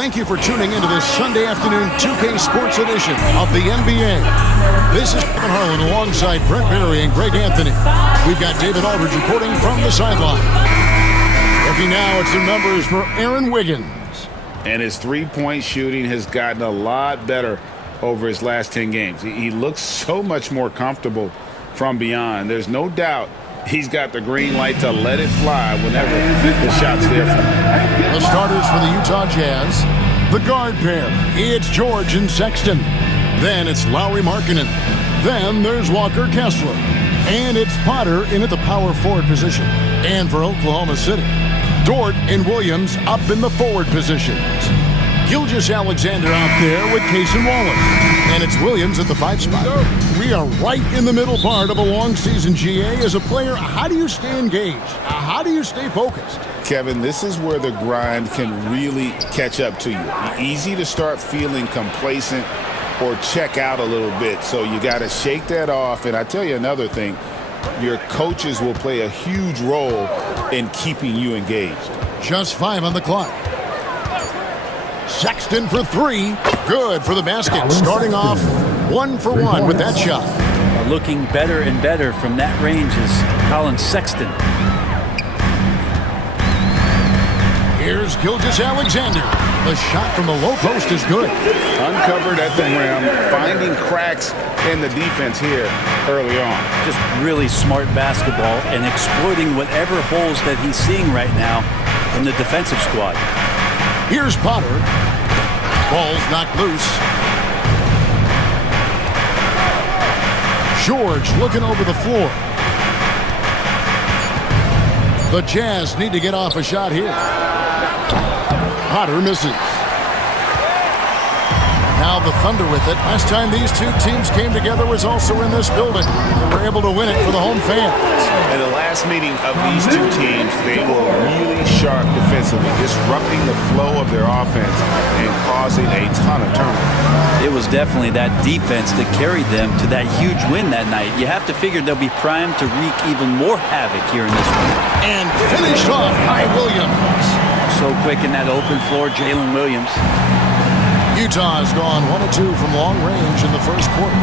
thank you for tuning into this Sunday afternoon 2K Sports edition of the NBA. This is Kevin Harlan alongside Brent Berry and Greg Anthony. We've got David Aldridge reporting from the sideline. Looking now at some numbers for Aaron Wiggins. And his three-point shooting has gotten a lot better over his last 10 games. He looks so much more comfortable from beyond. There's no doubt he's got the green light to let it fly whenever the shot's there for him. The starters for the Utah Jazz, the guard pair. It's George and Sexton. Then it's Lauri Markkanen. Then there's Walker Kessler. And it's Potter in at the power forward position. And for Oklahoma City, Dort and Williams up in the forward positions. Gilgeous-Alexander out there with Cason Wallace. And it's Williams at the 5 spot. We are right in the middle part of a long season, GA. As a player, how do you stay engaged? How do you stay focused? Kevin, this is where the grind can really catch up to you. Easy to start feeling complacent or check out a little bit. So you got to shake that off. And I tell you another thing, your coaches will play a huge role in keeping you engaged. Just 5 on the clock. Sexton for 3. Good for the basket. Starting off 1 for 1 with that shot. Looking better and better from that range is Colin Sexton. Here's Gilgeous-Alexander. The shot from the low post is good. Uncovered at the rim, finding cracks in the defense here early on. Just really smart basketball and exploiting whatever holes that he's seeing right now in the defensive squad. Here's Potter. Ball's knocked loose. George looking over the floor. The Jazz need to get off a shot here. Potter misses. Now the Thunder with it. Last time these two teams came together was also in this building. They were able to win it for the home fans. In the last meeting of these two teams, they were really sharp defensively, disrupting the flow of their offense and causing a ton of turnovers. It was definitely that defense that carried them to that huge win that night. You have to figure they'll be primed to wreak even more havoc here in this one. And finished off by Williams. So quick in that open floor, Jalen Williams. Utah has gone 1 of 2 from long range in the first quarter.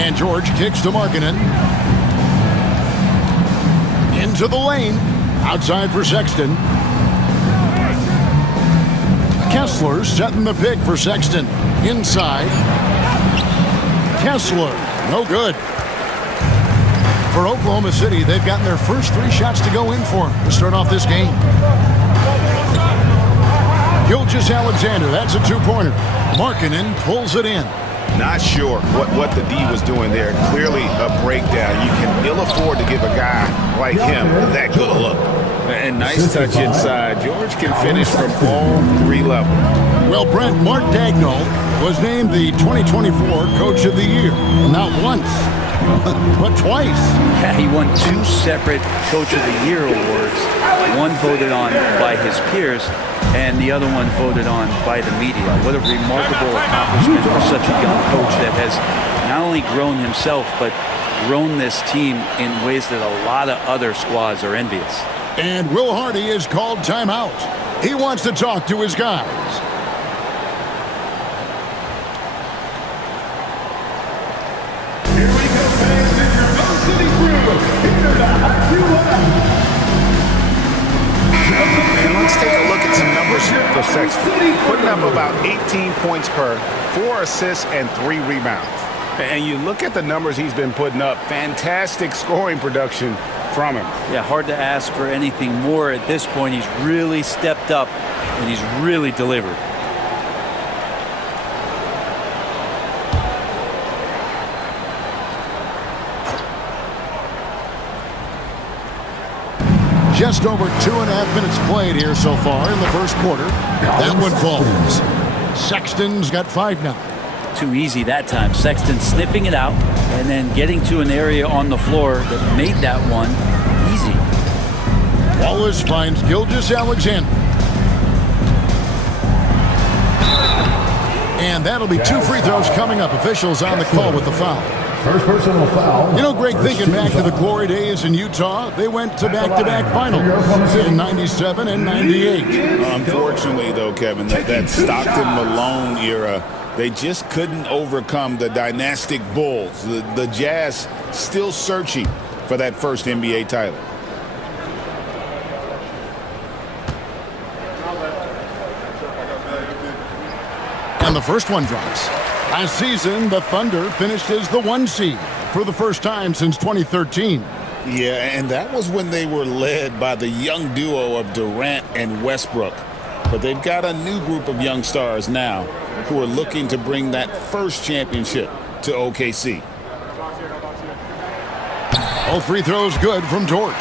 And George kicks to Markkanen. Into the lane. Outside for Sexton. Kessler setting the pick for Sexton. Inside. Kessler. No good. For Oklahoma City, they've gotten their first 3 shots to go in for to start off this game. Gilgeous-Alexander, that's a 2-pointer. Markkanen pulls it in. Not sure what the D was doing there. Clearly a breakdown. You can ill afford to give a guy like him that good a look. And nice touch inside. George can finish from all 3 levels. Well, Brent, Mark Daigneault was named the 2024 Coach of the Year. Not once, but twice. Yeah, he won 2 separate Coach of the Year awards. One voted on by his peers, and the other one voted on by the media. What a remarkable accomplishment for such a young coach that has not only grown himself, but grown this team in ways that a lot of other squads are envious. And Will Hardy is called timeout. He wants to talk to his guys. Here we go, fans. It's your varsity crew. Here to hype you up. And let's take a look at some numbers for Sexton. Putting up about 18 points per, 4 assists, and 3 rebounds. And you look at the numbers he's been putting up, fantastic scoring production from him. Yeah, hard to ask for anything more at this point. He's really stepped up, and he's really delivered. Just over 2.5 minutes played here so far in the first quarter. That one falls. Sexton's got 5 now. Too easy that time. Sexton sniffing it out and then getting to an area on the floor that made that one easy. Wallace finds Gilgeous-Alexander. And that'll be 2 free throws coming up. Officials on the call with the foul. First personal foul. You know, Greg, thinking back to the glory days in Utah, they went to back-to-back finals in 97 and 98. Unfortunately, though, Kevin, that Stockton-Malone era, they just couldn't overcome the dynastic Bulls. The Jazz still searching for that first NBA title. And the first one drops. Last season, the Thunder finished as the 1 seed for the first time since 2013. Yeah, and that was when they were led by the young duo of Durant and Westbrook. But they've got a new group of young stars now who are looking to bring that first championship to OKC. All free throws good from George.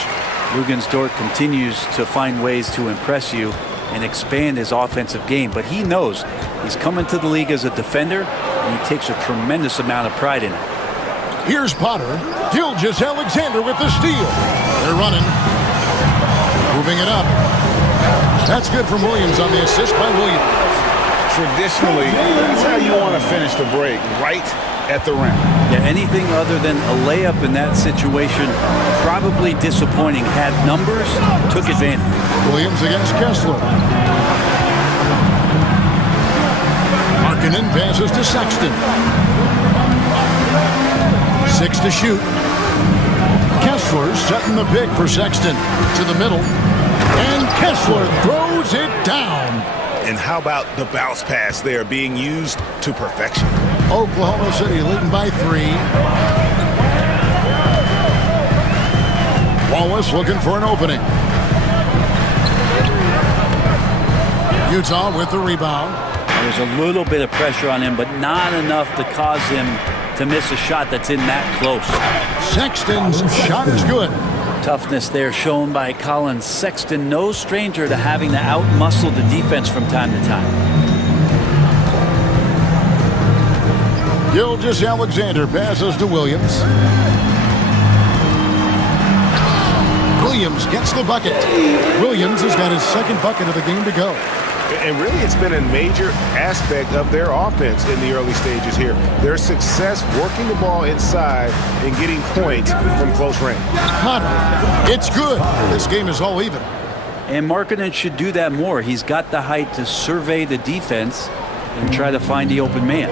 Dort continues to find ways to impress you and expand his offensive game, but he knows he's coming to the league as a defender, and he takes a tremendous amount of pride in it. Here's Potter. Gilgeous-Alexander with the steal. They're running. Moving it up. That's good from Williams on the assist by Williams. Traditionally, that's how you want to finish the break, right at the rim. Yeah, anything other than a layup in that situation, probably disappointing. Had numbers, took advantage. Williams against Kessler. Markkanen passes to Sexton. 6 to shoot. Kessler setting the pick for Sexton. To the middle. And Kessler throws it down. And how about the bounce pass there being used to perfection? Oklahoma City leading by 3. Wallace looking for an opening. Utah with the rebound. There's a little bit of pressure on him, but not enough to cause him to miss a shot that's in that close. Sexton's shot is good. Toughness there shown by Colin Sexton. No stranger to having to out-muscle the defense from time to time. Gilgeous-Alexander passes to Williams. Williams gets the bucket. Williams has got his second bucket of the game to go. And really, it's been a major aspect of their offense in the early stages here. Their success working the ball inside and getting points from close range. Potter, it's good. This game is all even. And Markkanen should do that more. He's got the height to survey the defense and try to find the open man.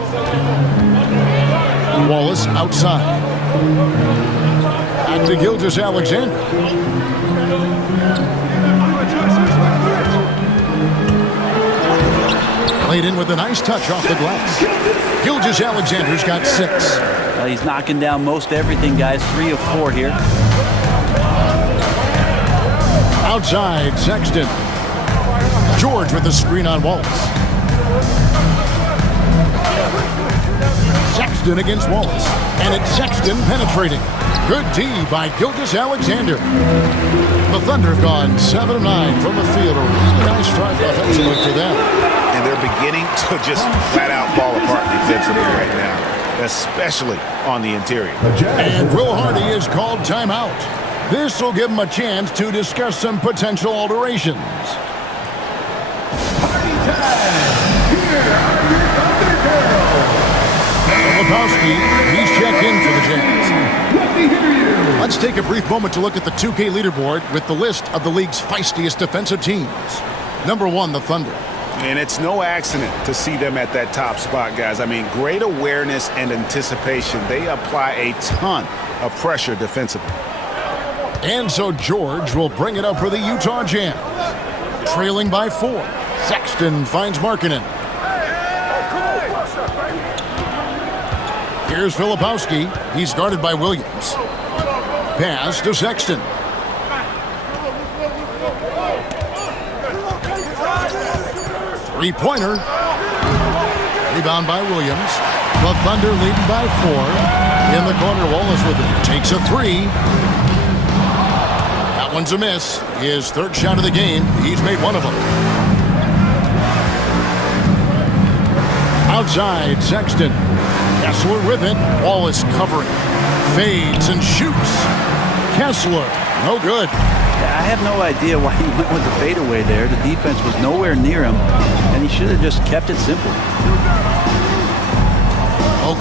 Wallace outside. Back to Gilgeous-Alexander. Played in with a nice touch off the glass. Gilgeous-Alexander's got 6. He's knocking down most everything, guys. 3 of 4 here. Outside, Sexton. George with the screen on Wallace. Sexton against Wallace. And it's Sexton penetrating. Good D by Gilgeous-Alexander. The Thunder have gone 7 of 9 from the field. A really nice strike offensively for them. And they're beginning to just flat out fall apart defensively right now, especially on the interior. And Will Hardy is called timeout. This will give him a chance to discuss some potential alterations. Party time! Here are your Thunder Girls. Lepowski, he's checked in for the Jazz. Let me hear you. Let's take a brief moment to look at the 2K leaderboard with the list of the league's feistiest defensive teams. Number 1, the Thunder. And it's no accident to see them at that top spot, guys. I mean, great awareness and anticipation. They apply a ton of pressure defensively. And so George will bring it up for the Utah Jazz. Trailing by 4. Sexton finds Markkanen. Here's Filipowski. He's guarded by Williams. Pass to Sexton. Three-pointer. Rebound by Williams. The Thunder leading by 4. In the corner, Wallace with it. Takes a 3. That one's a miss. His third shot of the game. He's made one of them. Outside, Sexton. Kessler with it. Wallace covering. Fades and shoots. Kessler, no good. I have no idea why he went with the fadeaway there. The defense was nowhere near him, and he should have just kept it simple.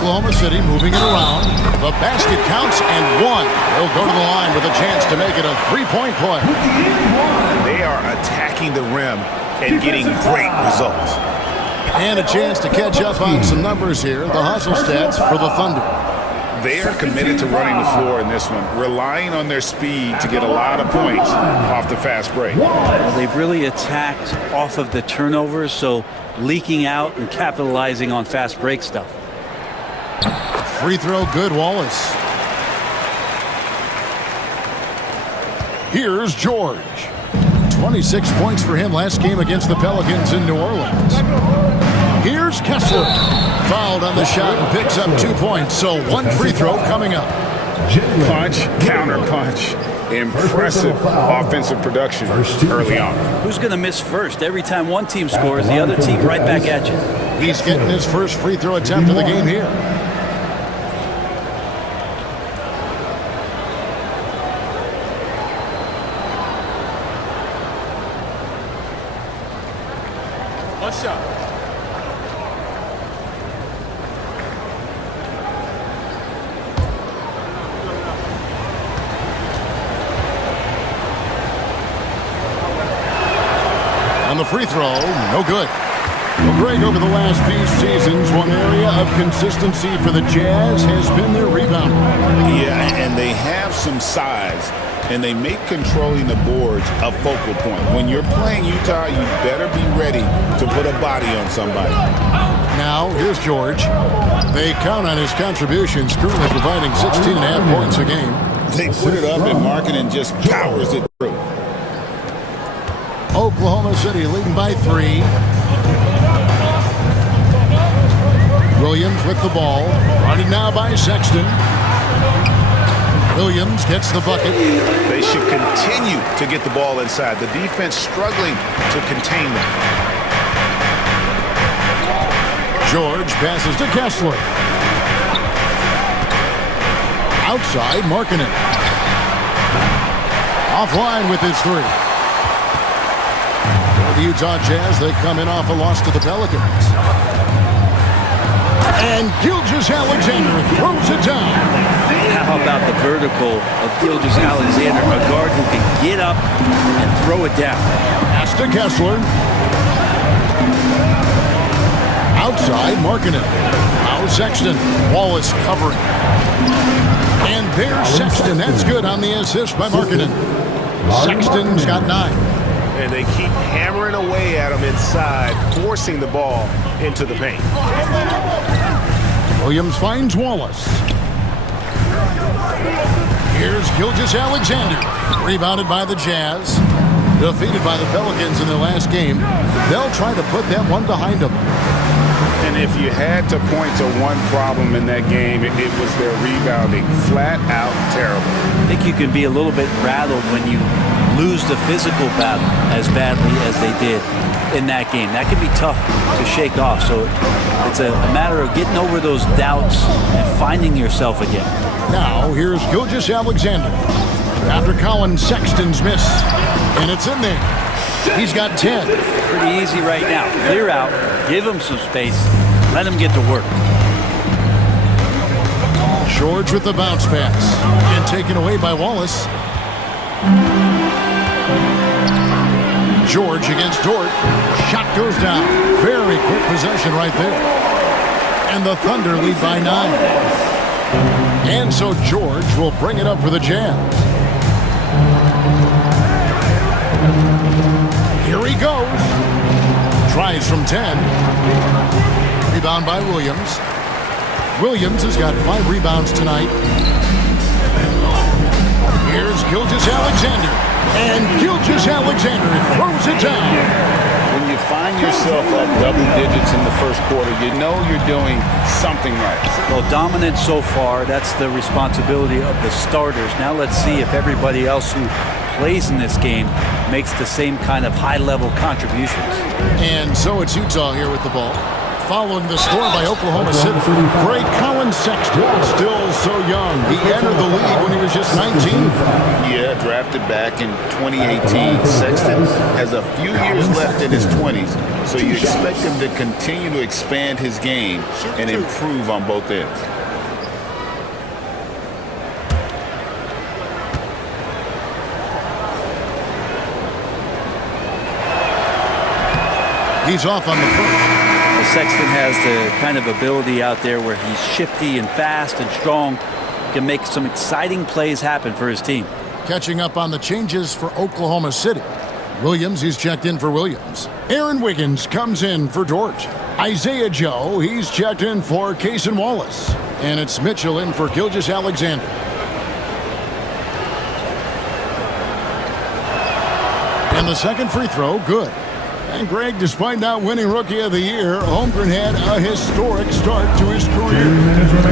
Oklahoma City moving it around. The basket counts and one. They'll go to the line with a chance to make it a three-point play. They are attacking the rim and getting great results. And a chance to catch up on some numbers here. The hustle stats for the Thunder. They are committed to running the floor in this one, relying on their speed to get a lot of points off the fast break. Well, they've really attacked off of the turnovers, so leaking out and capitalizing on fast break stuff. Free throw good, Wallace. Here's George. 26 points for him last game against the Pelicans in New Orleans. Here's Kessler. Fouled on the shot and picks up 2 points, so one free throw coming up. Punch, counter punch. Impressive offensive production early on. Who's going to miss first? Every time one team scores, the other team right back at you. He's getting his first free throw attempt of the game here. One shot. On the free throw, no good. Well, Greg, over the last few seasons, one area of consistency for the Jazz has been their rebounding. Yeah, and they have some size, and they make controlling the boards a focal point. When you're playing Utah, you better be ready to put a body on somebody. Now, here's George. They count on his contributions, currently providing 16.5 points a game. They put it up, and Markkanen just powers it through. Oklahoma City leading by 3. Williams with the ball. Running now by Sexton. Williams gets the bucket. They should continue to get the ball inside. The defense struggling to contain them. George passes to Kessler. Outside, Markkanen. Offline with his 3. The Utah Jazz, they come in off a loss to the Pelicans. And Gilgeous-Alexander throws it down. How about the vertical of Gilgeous-Alexander, a guard who can get up and throw it down. Pass to Kessler. Outside, Markkanen. Now Sexton. Wallace covering. And there's Sexton. That's good on the assist by Markkanen. Sexton's got 9. And they keep hammering away at him inside, forcing the ball into the paint. Williams finds Wallace. Here's Gilgeous-Alexander. Rebounded by the Jazz. Defeated by the Pelicans in their last game. They'll try to put that one behind them. And if you had to point to one problem in that game, it was their rebounding. Flat out terrible. I think you can be a little bit rattled when you lose the physical battle as badly as they did in that game. That can be tough to shake off. So it's a matter of getting over those doubts and finding yourself again. Now here's Gilgeous-Alexander. After Colin Sexton's miss. And it's in there. He's got 10. Pretty easy right now. Clear out. Give him some space. Let him get to work. George with the bounce pass. And taken away by Wallace. George against Dort. Shot goes down. Very quick possession right there. And the Thunder lead by 9. And so George will bring it up for the Jazz. Here he goes. Tries from 10. Rebound by Williams. Williams has got 5 rebounds tonight. Here's Gilgeous-Alexander. And Gilgeous-Alexander throws it down. When you find yourself at double digits in the first quarter, you know you're doing something right. Well, dominant so far. That's the responsibility of the starters. Now let's see if everybody else who plays in this game makes the same kind of high-level contributions. And so it's Utah here with the ball. Following the score by Oklahoma City. Great Colin Sexton, still so young. He entered the league when he was just 19. Yeah, drafted back in 2018. Sexton has a few years left in his 20s, So you expect him to continue to expand his game and improve on both ends. He's off on the first. Well, Sexton has the kind of ability out there where he's shifty and fast and strong. Can make some exciting plays happen for his team. Catching up on the changes for Oklahoma City. Williams, he's checked in for Williams. Aaron Wiggins comes in for Georgia. Isaiah Joe, he's checked in for Cason Wallace. And it's Mitchell in for Gilgeous-Alexander. And the second free throw, good. And Greg, despite not winning Rookie of the Year, Holmgren had a historic start to his career.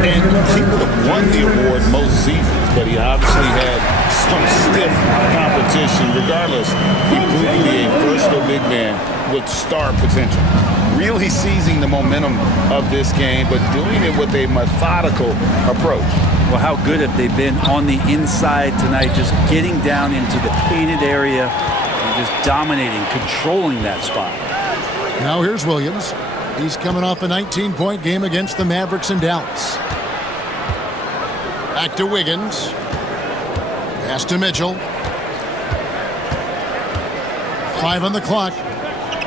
And he would have won the award most seasons, but he obviously had some stiff competition. Regardless, he proved to be a versatile big man with star potential. Really seizing the momentum of this game, but doing it with a methodical approach. Well, how good have they been on the inside tonight, just getting down into the painted area, just dominating, controlling that spot. Now here's Williams. He's coming off a 19-point game against the Mavericks in Dallas. Back to Wiggins. Pass to Mitchell. 5 on the clock.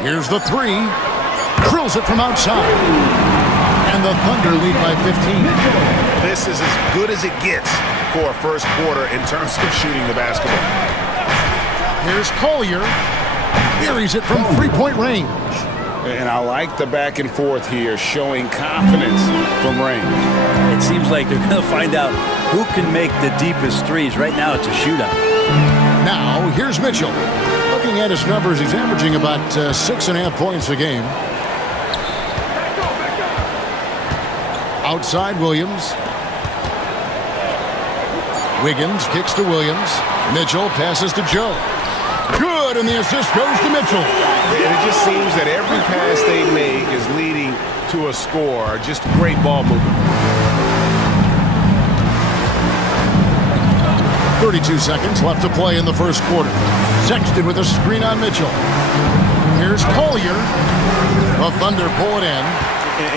Here's the three. Drills it from outside. And the Thunder lead by 15. This is as good as it gets for a first quarter in terms of shooting the basketball. Here's Collier. Buries it from three-point range. And I like the back and forth here, showing confidence from range. It seems like they're going to find out who can make the deepest threes. Right now, it's a shootout. Now, here's Mitchell. Looking at his numbers, he's averaging about 6.5 points a game. Outside Williams. Wiggins kicks to Williams. Mitchell passes to Joe. Good, and the assist goes to Mitchell. And it just seems that every pass they make is leading to a score. Just great ball movement. 32 seconds left to play in the first quarter. Sexton with a screen on Mitchell. Here's Collier. The Thunder pull it in.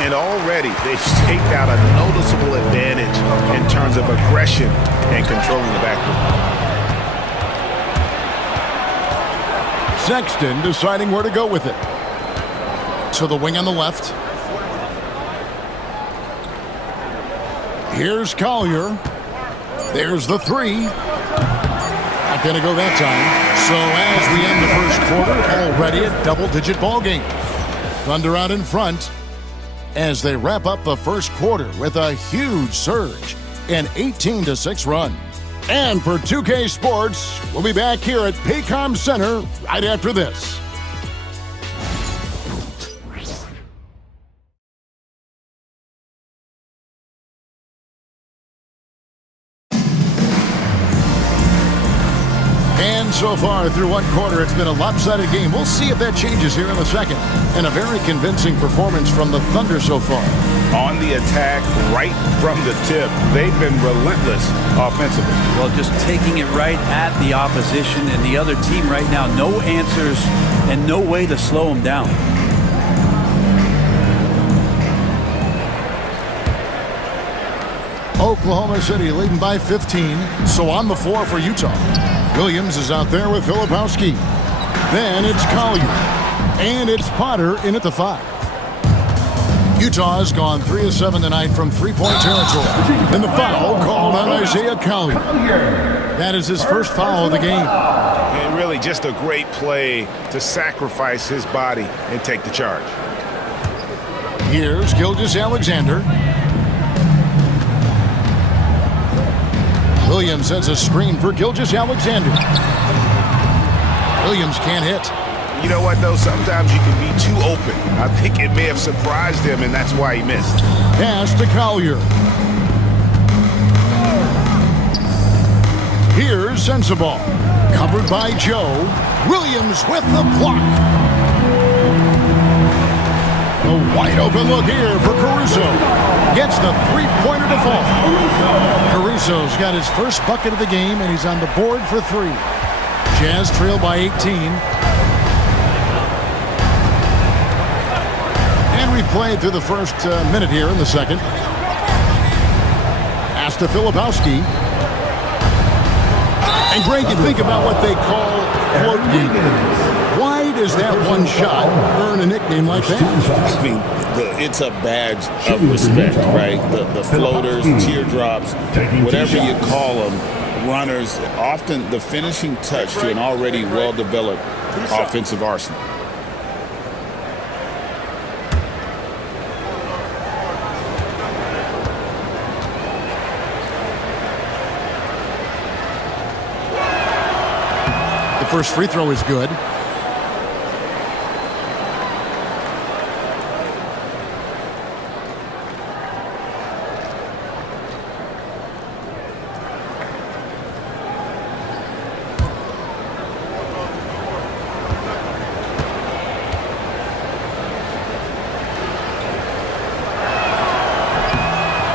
And already they've staked out a noticeable advantage in terms of aggression and controlling the backcourt. Sexton deciding where to go with it. To the wing on the left. Here's Collier. There's the three. Not going to go that time. So as we end the first quarter, already a double-digit ball game. Thunder out in front as they wrap up the first quarter with a huge surge, an 18-6 run. And for 2K Sports, we'll be back here at Paycom Center right after this. And so far through one quarter, it's been a lopsided game. We'll see if that changes here in the second. And a very convincing performance from the Thunder so far. On the attack, right from the tip, they've been relentless offensively. Well, just taking it right at the opposition and the other team right now. No answers and no way to slow them down. Oklahoma City leading by 15. So on the floor for Utah. Williams is out there with Filipowski. Then it's Collier. And it's Potter in at the 5. Utah has gone 3 of 7 tonight from three-point territory. And the foul called on Isaiah Collier. That is his first foul of the game. And really just a great play to sacrifice his body and take the charge. Here's Gilgeous-Alexander. Williams sets a screen for Gilgeous-Alexander. Williams can't hit. You know what, though? Sometimes you can be too open. I think it may have surprised him, and that's why he missed. Pass to Collier. Here's Sensabaugh. Covered by Joe. Williams with the block. A wide open look here for Caruso. Gets the three-pointer to fall. Caruso's got his first bucket of the game, and he's on the board for 3. Jazz trail by 18. we've played through the first minute here in the second. Pass to Filipowski. And Greg, you think about what they call float game. Why does that one shot earn a nickname like that? I mean, it's a badge of respect, right? The floaters, teardrops, whatever you call them, runners, often the finishing touch to an already well-developed offensive arsenal. The first free throw is good.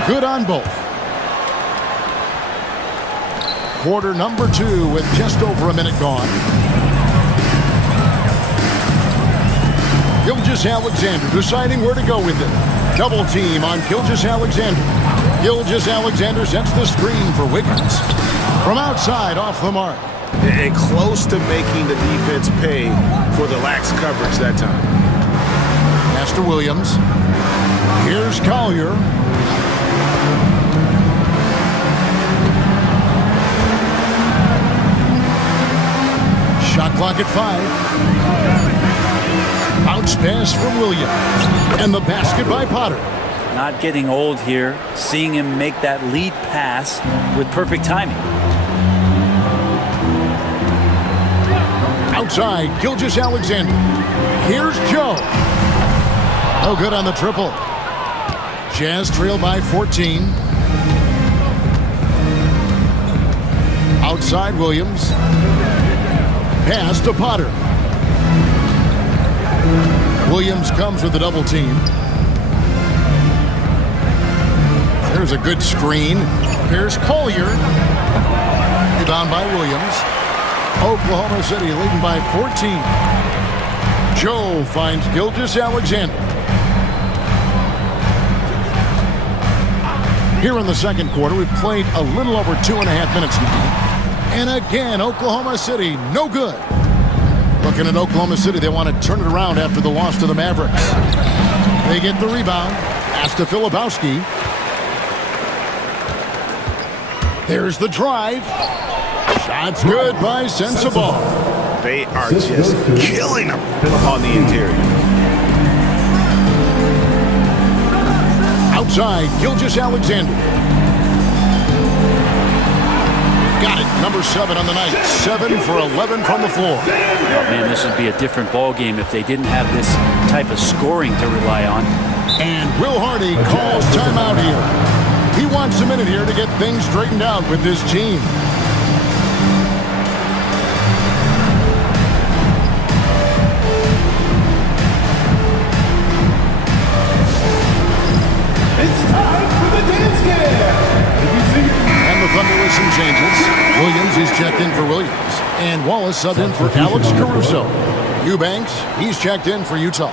Good on both. Quarter number 2 with just over a minute gone. Gilgeous-Alexander deciding where to go with it. Double team on Gilgeous-Alexander. Gilgeous-Alexander sets the screen for Wiggins. From outside, off the mark. And close to making the defense pay for the lax coverage that time. Pass to Williams. Here's Collier. Shot clock at 5. Bounce pass from Williams. And the basket by Potter. Not getting old here. Seeing him make that lead pass with perfect timing. Outside, Gilgeous-Alexander. Here's Joe. No good on the triple. Jazz trail by 14. Outside, Williams. Pass to Potter. Williams comes with a double team. There's a good screen. Here's Collier. Rebound by Williams. Oklahoma City leading by 14. Joe finds Gilgeous-Alexander. Here in the second quarter, we've played a little over 2.5 minutes now. And again, Oklahoma City, no good. Looking at Oklahoma City, they want to turn it around after the loss to the Mavericks. They get the rebound. Pass to Filipowski. There's the drive. Shot's good by Sensabaugh. They are just killing them on the interior. Outside, Gilgeous-Alexander. Got it. Number 7 on the night. 7 for 11 from the floor. Oh, man, this would be a different ball game if they didn't have this type of scoring to rely on. And Will Hardy calls timeout here. He wants a minute here to get things straightened out with his team. It's time for the dance game. And the Thunder with some changes. Williams is checked in for Williams. And Wallace subbed in for Alex Caruso. Eubanks, he's checked in for Utah.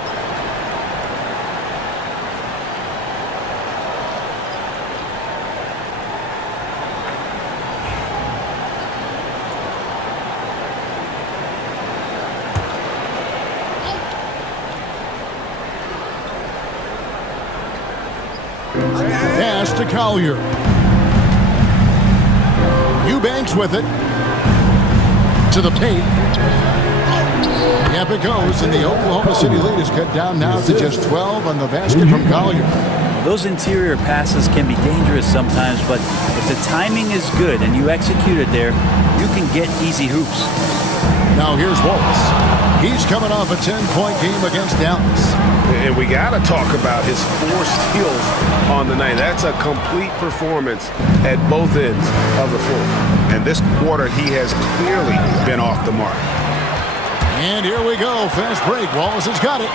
Pass to Collier. Eubanks with it. To the paint. Yep, it goes. And the Oklahoma City lead is cut down now to just 12 on the basket from Collier. Those interior passes can be dangerous sometimes, but if the timing is good and you execute it there, you can get easy hoops. Now here's Wallace. He's coming off a 10-point game against Dallas. And we got to talk about his 4 steals on the night. That's a complete performance at both ends of the floor. And this quarter, he has clearly been off the mark. And here we go. Fast break. Wallace has got it.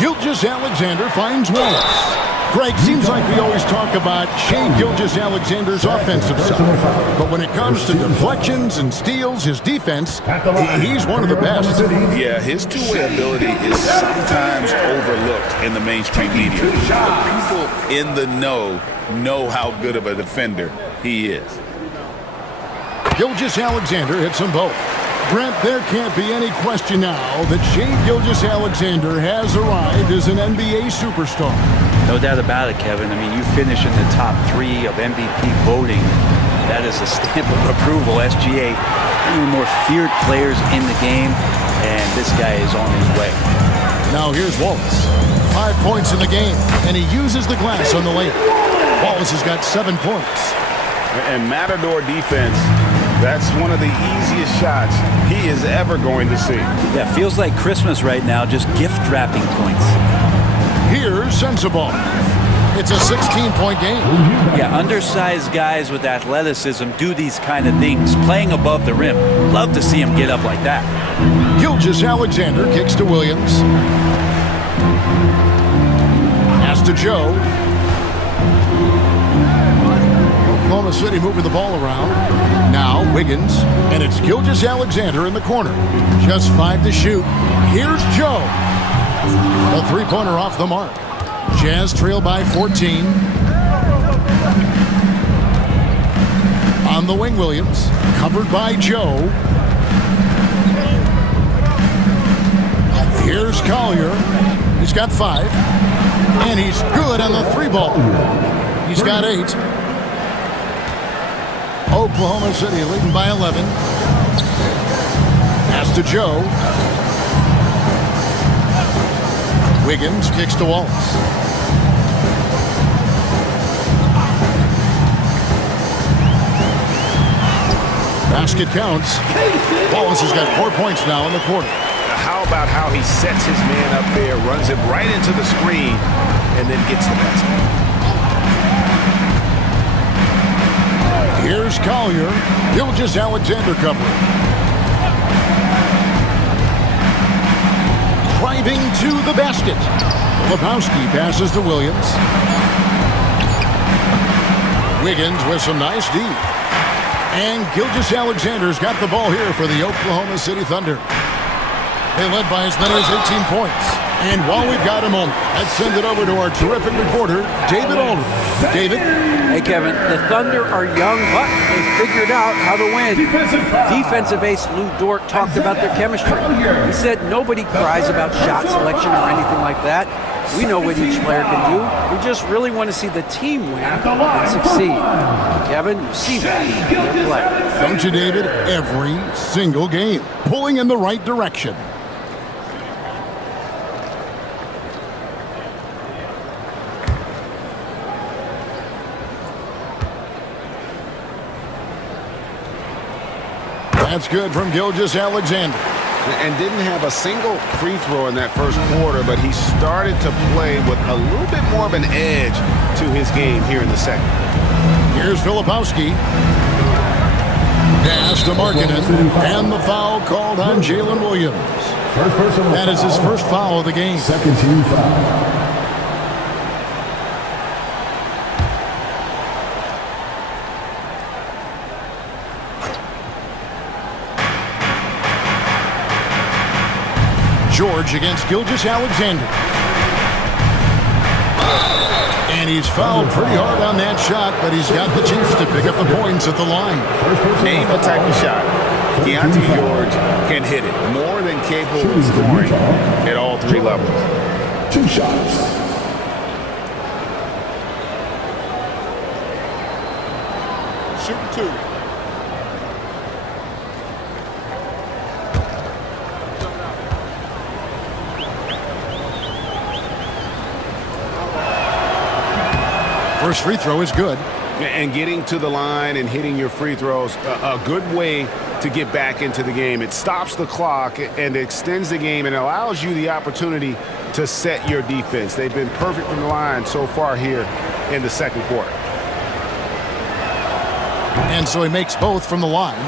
Gilgeous-Alexander finds Wallace. Greg, seems like we always talk about Shai Gilgeous-Alexander's offensive side. But when it comes to deflections and steals, his defense, he's one of the best. Yeah, his two-way ability is sometimes overlooked in the mainstream media. But people in the know how good of a defender he is. Gilgeous-Alexander hits them both. Brent, there can't be any question now that Shai Gilgeous-Alexander has arrived as an NBA superstar. No doubt about it, Kevin. I mean, you finish in the top 3 of MVP voting. That is a stamp of approval. SGA, one of the more feared players in the game, and this guy is on his way. Now here's Wallace. 5 points in the game, and he uses the glass on the lane. Wallace has got 7 points. And Matador defense, that's one of the easiest shots he is ever going to see. Yeah, feels like Christmas right now, just gift wrapping points. Here's Sensabaugh. It's a 16-point game. Yeah, undersized guys with athleticism do these kind of things, playing above the rim. Love to see him get up like that. Gilgeous-Alexander kicks to Williams. Pass to Joe. Oklahoma City moving the ball around. Now Wiggins, and it's Gilgeous-Alexander in the corner. Just 5 to shoot. Here's Joe. A three-pointer off the mark. Jazz trail by 14. On the wing, Williams. Covered by Joe. Here's Collier. He's got 5. And he's good on the 3-ball. He's got 8. Oklahoma City leading by 11. Pass to Joe. Wiggins kicks to Wallace. Basket counts. Wallace has got 4 points now in the quarter. How about how he sets his man up there, runs him right into the screen, and then gets the basket. Here's Collier. Gilgeous-Alexander covering. Driving to the basket. Lebowski passes to Williams. Wiggins with some nice D. And Gilgeous-Alexander's got the ball here for the Oklahoma City Thunder. They led by as many as 18 points. And while we've got a moment, let's send it over to our terrific reporter, David Aldridge. David? Hey, Kevin. The Thunder are young, but they figured out how to win. Defensive ace Lou Dort talked about their chemistry. He said nobody cries about shot selection or anything like that. We know what each player can do. We just really want to see the team win and succeed. Kevin, you see that in their play. Don't you, David? Every single game. Pulling in the right direction. That's good from Gilgeous-Alexander. And didn't have a single free throw in that first quarter, but he started to play with a little bit more of an edge to his game here in the second. Here's Filipowski. Pass to Markkanen. And the foul called on Jalen Williams. That is his first foul of the game. Second team foul. George against Gilgeous-Alexander. And he's fouled pretty hard on that shot, but he's got the chance to pick up the points at the line. Name a type of shot. Keontae George can hit it. More than capable of scoring at all 3 levels. 2 shots. Shooting 2. First free throw is good. And getting to the line and hitting your free throws, a good way to get back into the game. It stops the clock and extends the game and allows you the opportunity to set your defense. They've been perfect from the line so far here in the second quarter. And so he makes both from the line.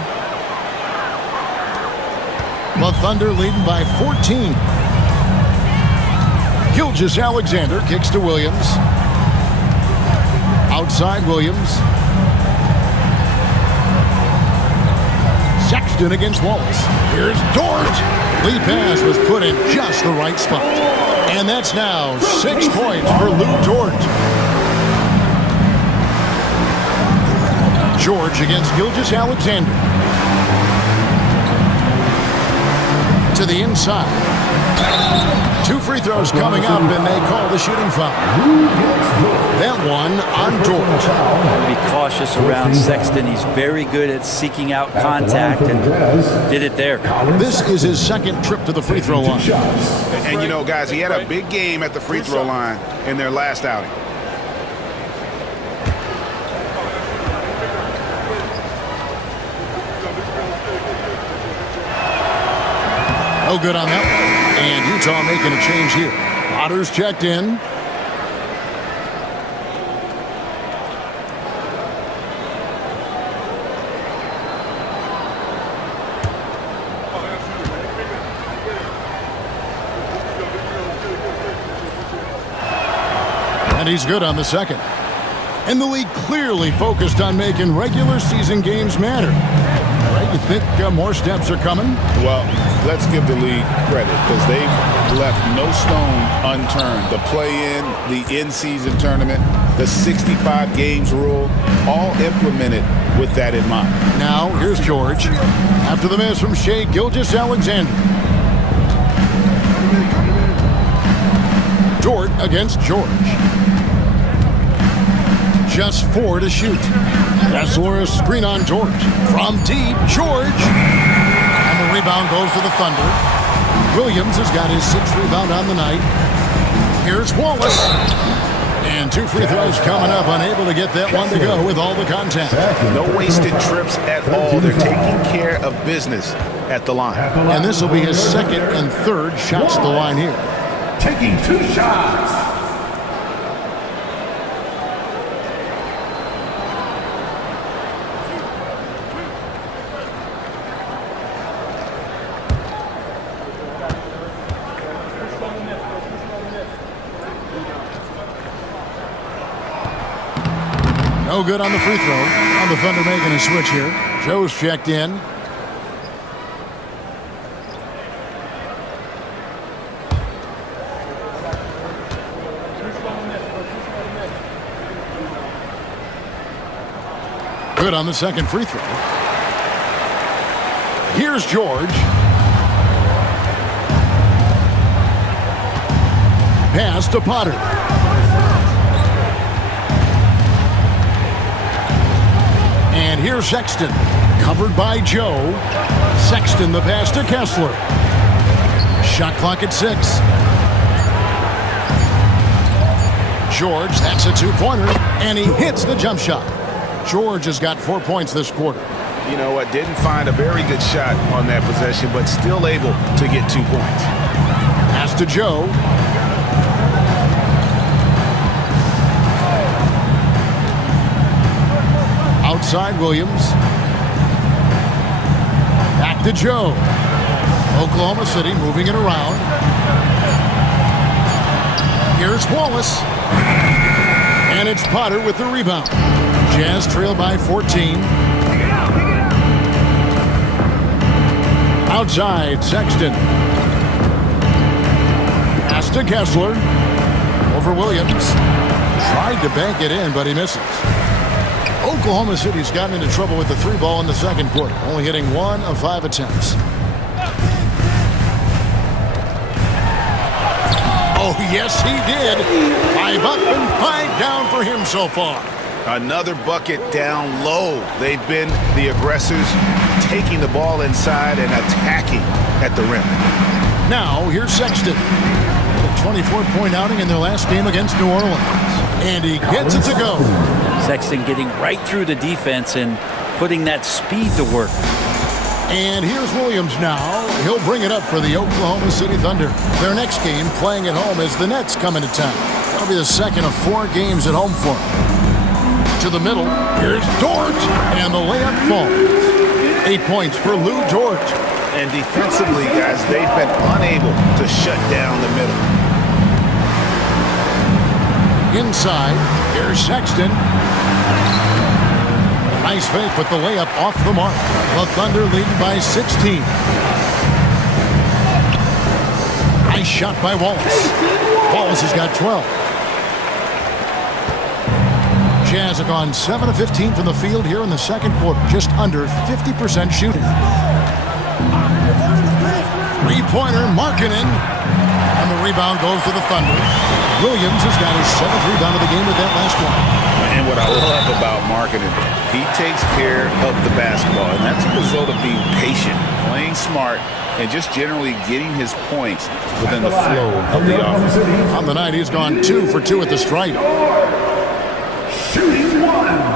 The Thunder leading by 14. Gilgeous-Alexander kicks to Williams. Outside Williams. Sexton against Wallace. Here's Dort. Lead pass was put in just the right spot. And that's now 6 points for Lou Dort. George against Gilgeous-Alexander. To the inside. 2 free throws coming up, and they call the shooting foul. That one on Dort. Be cautious around Sexton. He's very good at seeking out contact and did it there. This is his second trip to the free throw line. And, you know, guys, he had a big game at the free throw line in their last outing. No good on that one. And Utah making a change here. Potter's checked in. And he's good on the second. And the league clearly focused on making regular season games matter. Right? You think more steps are coming? Well, let's give the league credit because they've left no stone unturned. The play-in, the in-season tournament, the 65 games rule, all implemented with that in mind. Now, here's George. After the miss from Shai Gilgeous-Alexander. Dort against George. Just 4 to shoot. Kessler, a screen on George. From deep, George. And the rebound goes to the Thunder. Williams has got his 6th rebound on the night. Here's Wallace. And 2 free throws coming up. Unable to get that one to go with all the contact. No wasted trips at all. They're taking care of business at the line. And this will be his 2nd and 3rd shots at the line here. Taking 2 shots. No good on the free throw. On the Thunder making a switch here. Joe's checked in. Good on the second free throw. Here's George. Pass to Potter. And here's Sexton. Covered by Joe. Sexton the pass to Kessler. Shot clock at 6. George, that's a 2-pointer. And he hits the jump shot. George has got 4 points this quarter. You know what? Didn't find a very good shot on that possession, but still able to get 2 points. Pass to Joe. Outside Williams. Back to Joe. Oklahoma City moving it around. Here's Wallace. And it's Potter with the rebound. Jazz trail by 14. Outside, Sexton. Pass to Kessler. Over Williams. Tried to bank it in, but he misses. Oklahoma City's gotten into trouble with the 3 ball in the second quarter, only hitting 1 of 5 attempts. Oh, yes, he did. 5 up and 5 down for him so far. Another bucket down low. They've been the aggressors, taking the ball inside and attacking at the rim. Now, here's Sexton. A 24-point outing in their last game against New Orleans. And he gets it to go. Sexton getting right through the defense and putting that speed to work. And here's Williams now. He'll bring it up for the Oklahoma City Thunder. Their next game, playing at home, as the Nets come into town. That'll be the second of 4 games at home for them. To the middle, here's Dort, and the layup falls. 8 points for Lou Dort. And defensively, guys, they've been unable to shut down the middle. Inside, here's Sexton. Nice fake, but the layup off the mark. The Thunder leading by 16. Nice shot by Wallace. Wallace has got 12. Jazz have gone 7 of 15 from the field here in the second quarter. Just under 50% shooting. Three-pointer, Markkanen. And the rebound goes to the Thunder. Williams has got his 7th rebound of the game with that last one. And what I love about Markkanen, he takes care of the basketball. And that's a result of being patient, playing smart, and just generally getting his points within the flow of the offense. On the night, he's gone 2 for 2 at the stripe. Shooting one.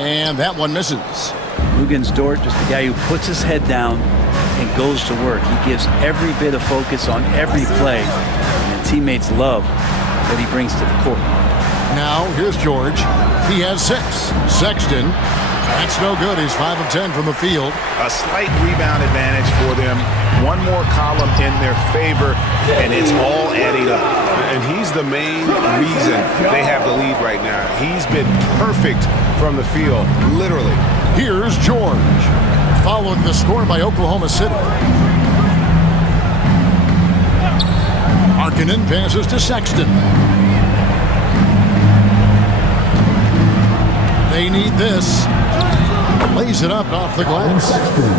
And that one misses. Luguentz Dort, just the guy who puts his head down and goes to work. He gives every bit of focus on every play, and teammates love what he brings to the court. Now, here's George. He has 6. Sexton, that's no good. He's 5 of 10 from the field. A slight rebound advantage for them. One more column in their favor, and it's all adding up. And he's the main reason they have the lead right now. He's been perfect from the field, literally. Here's George, following the score by Oklahoma City. Markkanen passes to Sexton. They need this. Lays it up off the glass.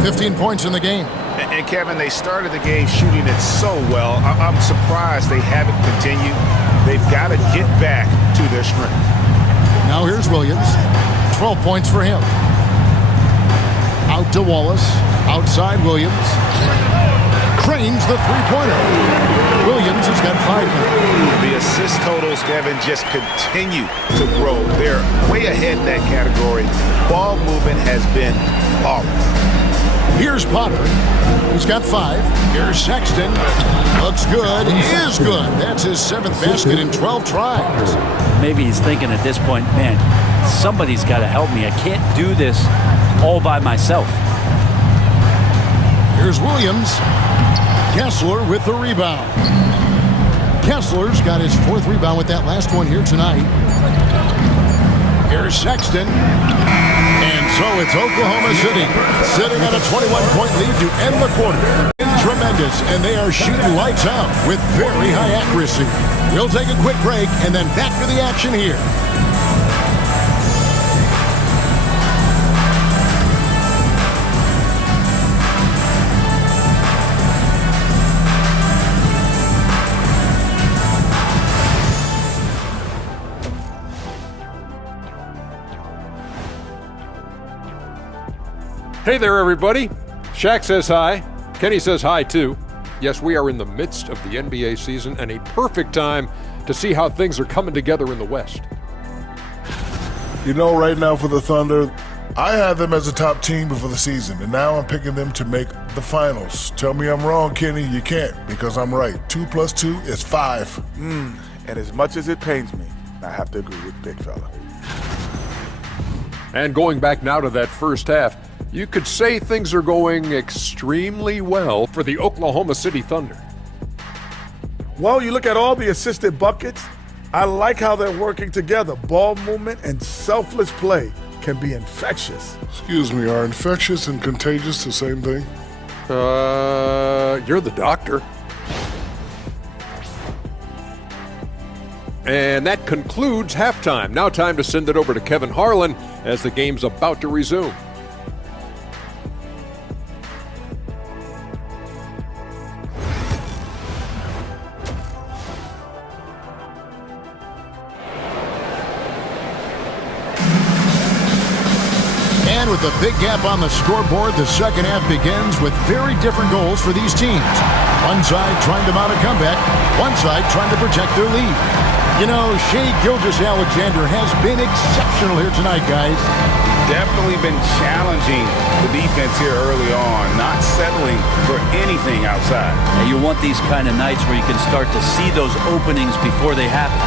15 points in the game. And Kevin, they started the game shooting it so well. I'm surprised they haven't continued. They've got to get back to their strength. Now here's Williams. 12 points for him. Out to Wallace. Outside Williams. Cranes the three-pointer. Williams has got 5 now. The assist totals, Kevin, just continue to grow. They're way ahead in that category. Ball movement has been flawless. Here's Potter. He's got 5. Here's Sexton. Looks good. Is good. That's his 7th basket in 12 tries. Maybe he's thinking at this point, man, somebody's got to help me. I can't do this all by myself. Here's Williams. Kessler with the rebound. Kessler's got his 4th rebound with that last one here tonight. Here's Sexton. And so it's Oklahoma City sitting on a 21-point lead to end the quarter. Tremendous, and they are shooting lights out with very high accuracy. We'll take a quick break and then back to the action here. Hey there, everybody. Shaq says hi. Kenny says hi, too. Yes, we are in the midst of the NBA season and a perfect time to see how things are coming together in the West. You know, right now for the Thunder, I had them as a top team before the season, and now I'm picking them to make the finals. Tell me I'm wrong, Kenny. You can't, because I'm right. 2 + 2 is 5. And as much as it pains me, I have to agree with Big Fella. And going back now to that first half, you could say things are going extremely well for the Oklahoma City Thunder. Well, you look at all the assisted buckets, I like how they're working together. Ball movement and selfless play can be infectious. Excuse me, are infectious and contagious the same thing? You're the doctor. And that concludes halftime. Now time to send it over to Kevin Harlan as the game's about to resume. And with a big gap on the scoreboard, the second half begins with very different goals for these teams. One side trying to mount a comeback, one side trying to protect their lead. You know, Shai Gilgeous-Alexander has been exceptional here tonight, guys. definitely been challenging the defense here early on, not settling for anything outside. Now, you want these kind of nights where you can start to see those openings before they happen.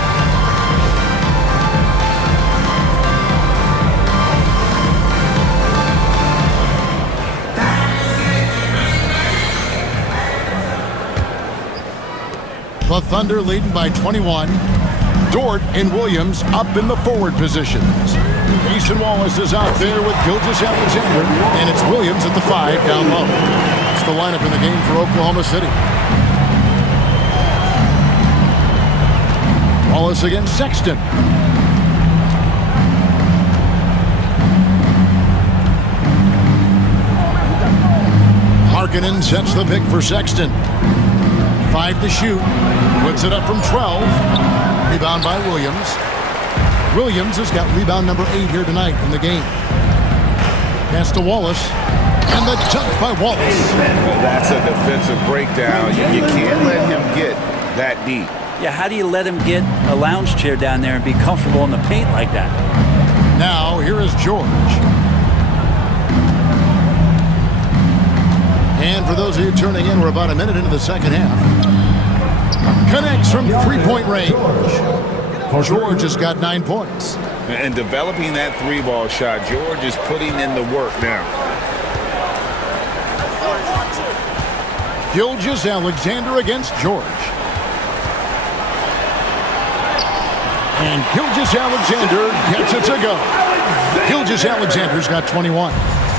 The Thunder leading by 21. Dort and Williams up in the forward positions. Mason Wallace is out there with Gilgeous-Alexander, and it's Williams at the 5 down low. It's the lineup in the game for Oklahoma City. Wallace against Sexton. Markkanen sets the pick for Sexton. 5 to shoot. Puts it up from 12. Rebound by Williams. Williams has got rebound number 8 here tonight in the game. Pass to Wallace. And the dunk by Wallace. That's a defensive breakdown. You can't let him get that deep. Yeah, how do you let him get a lounge chair down there and be comfortable in the paint like that? Now, here is George. And for those of you tuning in, we're about a minute into the second half. Connects from three-point range. George has got 9 points. And developing that 3-ball shot, George is putting in the work now. Gilgeous-Alexander against George. And Gilgeous-Alexander gets it to go. Gilgeous-Alexander's got 21.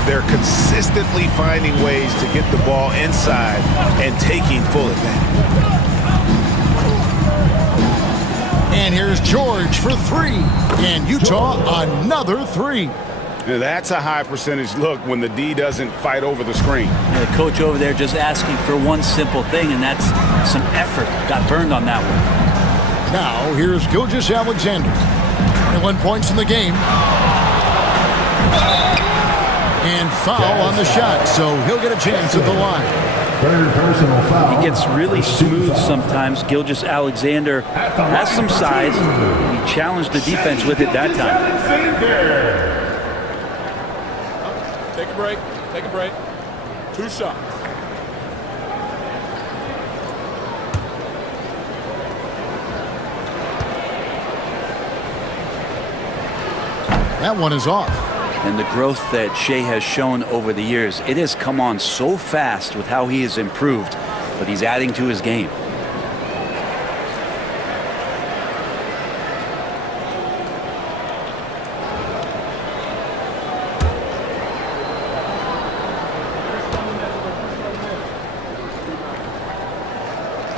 They're consistently finding ways to get the ball inside and taking full advantage. And here's George for 3. And Utah, another 3. Now that's a high percentage look when the D doesn't fight over the screen. Yeah, the coach over there just asking for one simple thing, and that's some effort. Got burned on that one. Now, here's Gilgeous-Alexander. 21 points in the game. And foul on the shot, so he'll get a chance at the line. Third personal foul. He gets really smooth sometimes. Gilgeous-Alexander has some size. He challenged the defense with it that time. Take a break. Take a break. 2 shots. That one is off. And the growth that Shea has shown over the years, it has come on so fast with how he has improved, but he's adding to his game.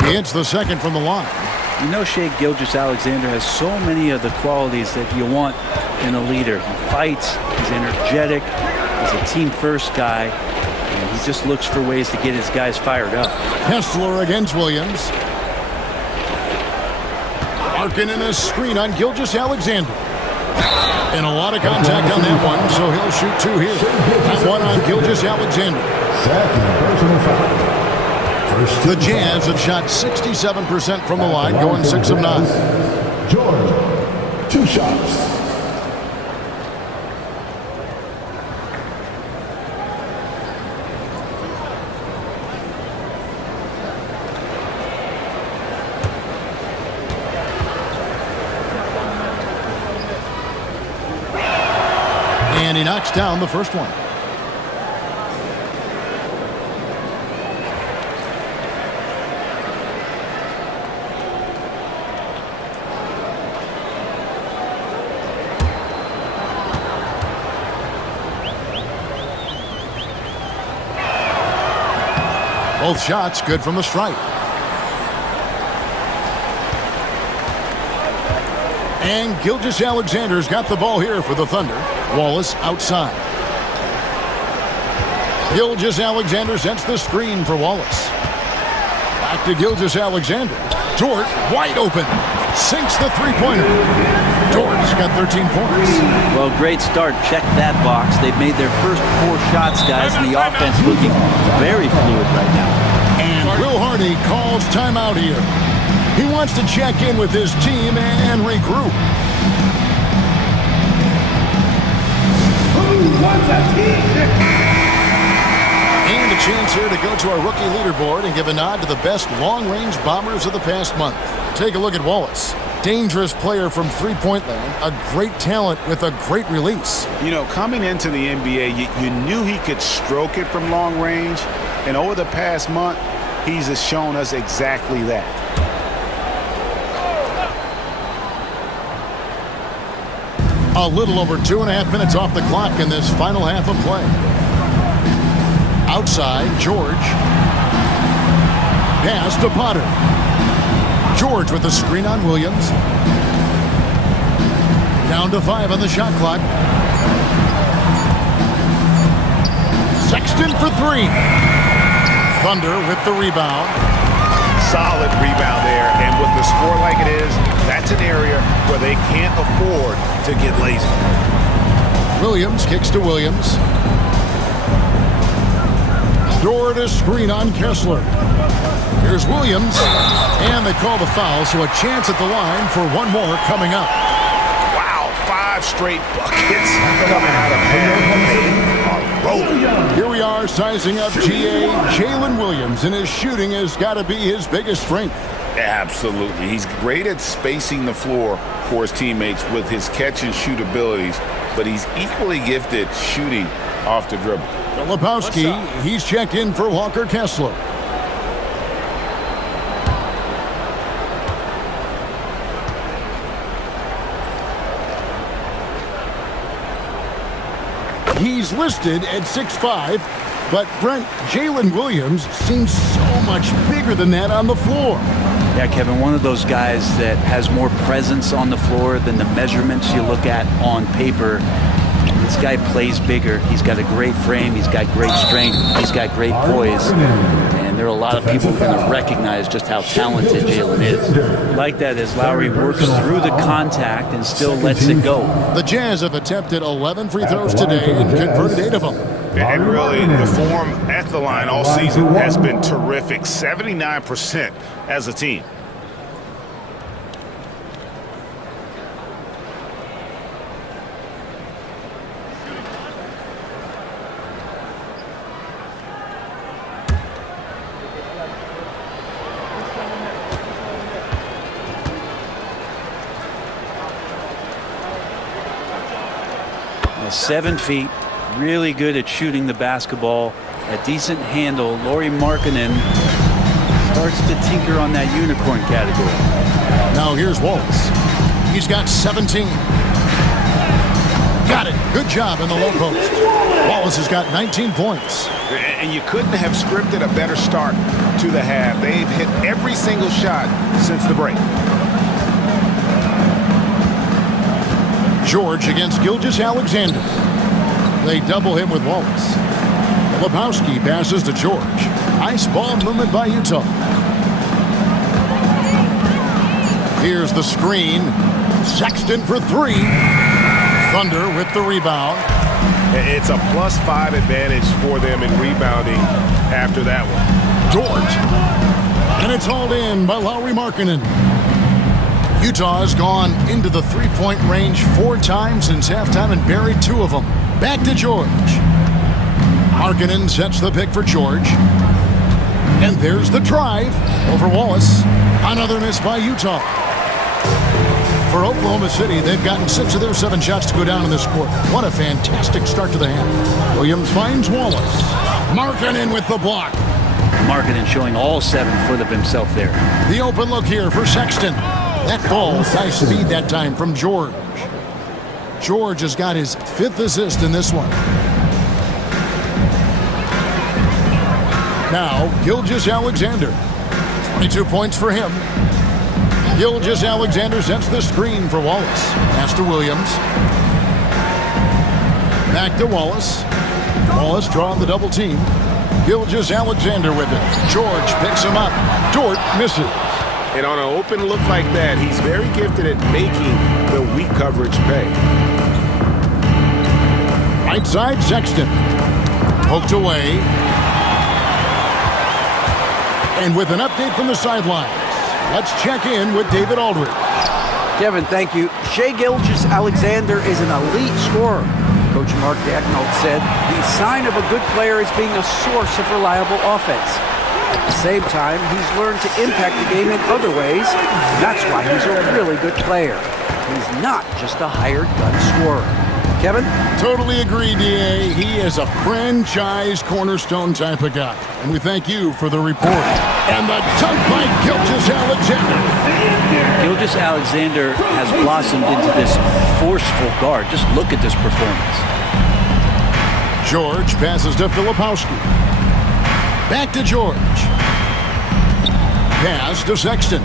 He hits the second from the line. You know, Shea Gilgeous-Alexander has so many of the qualities that you want in a leader. He fights, he's energetic, he's a team-first guy, and he just looks for ways to get his guys fired up. Kessler against Williams. Markkanen a screen on Gilgeous-Alexander. And a lot of contact on that one, so he'll shoot 2 here. That one on Gilgeous-Alexander. Second personal foul. The Jazz have shot 67% from the line, going 6 of 9. George, 2 shots. And he knocks down the first one. Both shots good from the stripe. And Gilgeous-Alexander's got the ball here for the Thunder. Wallace outside. Gilgeous-Alexander sets the screen for Wallace. Back to Gilgeous-Alexander. Dort wide open. Sinks the three-pointer. Dort's got 13 points. Well, great start. Check that box. They've made their first 4 shots, guys, and the offense looking very fluid right now. And Will Hardy calls timeout here. He wants to check in with his team and regroup. wants a T-shirt. And a chance here to go to our rookie leaderboard and give a nod to the best long-range bombers of the past month. Take a look at Wallace. Dangerous player from three-point land, a great talent with a great release. You know, coming into the NBA, you knew he could stroke it from long range, and over the past month, he's shown us exactly that. A little over 2.5 minutes off the clock in this final half of play. Outside, George. Pass to Potter. George with the screen on Williams. Down to 5 on the shot clock. Sexton for 3. Thunder with the rebound. Solid rebound there, and with the score like it is, that's an area where they can't afford to get lazy. Williams kicks to Williams. Door to screen on Kessler. Here's Williams, and they call the foul, so a chance at the line for one more coming up. Wow, 5 straight buckets coming out of hand. They are rolling. Here we are sizing up GA. Jalen Williams, and his shooting has got to be his biggest strength. Absolutely. He's great at spacing the floor for his teammates with his catch-and-shoot abilities, but he's equally gifted shooting off the dribble. Filipowski, he's checked in for Walker Kessler. He's listed at 6'5", but Brent, Jalen Williams seems so much bigger than that on the floor. Yeah, Kevin, one of those guys that has more presence on the floor than the measurements you look at on paper. This guy plays bigger. He's got a great frame. He's got great strength. He's got great poise. And there are a lot of people who are going to recognize just how talented Jalen is. Like that as Lowry works through the contact and still lets it go. The Jazz have attempted 11 free throws today and converted 8 of them. And really, the form at the line all season has been terrific. 79% as a team. Now, 7 feet. Really good at shooting the basketball. A decent handle. Lauri Markkanen starts to tinker on that unicorn category. Now here's Wallace. He's got 17. Got it. Good job in the low post. Wallace has got 19 points. And you couldn't have scripted a better start to the half. They've hit every single shot since the break. George against Gilgeous-Alexander. They double him with Wallace. Filipowski passes to George. Nice ball movement by Utah. Here's the screen. Sexton for 3. Thunder with the rebound. It's a +5 advantage for them in rebounding after that one. George. And it's hauled in by Lauri Markkanen. Utah has gone into the three-point range 4 times since halftime and buried 2 of them. Back to George. Markkanen sets the pick for George. And there's the drive over Wallace. Another miss by Utah. For Oklahoma City, they've gotten 6 of their 7 shots to go down in this quarter. What a fantastic start to the half. Williams finds Wallace. Markkanen with the block. Markkanen showing all 7 foot of himself there. The open look here for Sexton. That ball, nice speed that time from George. George has got his 5th assist in this one. Now, Gilgeous-Alexander. 22 points for him. Gilgeous-Alexander sets the screen for Wallace. Pass to Williams. Back to Wallace. Wallace drawing the double team. Gilgeous-Alexander with it. George picks him up. Dort misses. And on an open look like that, he's very gifted at making the weak coverage pay. Right side, Sexton. Poked away. And with an update from the sidelines, let's check in with David Aldridge. Kevin, thank you. Shai Gilgeous-Alexander is an elite scorer. Coach Mark Daigneault said the sign of a good player is being a source of reliable offense. At the same time, he's learned to impact the game in other ways. And that's why he's a really good player. He's not just a hired gun scorer. Kevin? Totally agree, D.A. He is a franchise cornerstone type of guy. And we thank you for the report. And the dunk by Gilgeous-Alexander. Gilgeous-Alexander has blossomed into this forceful guard. Just look at this performance. George passes to Filipowski. Back to George. Pass to Sexton.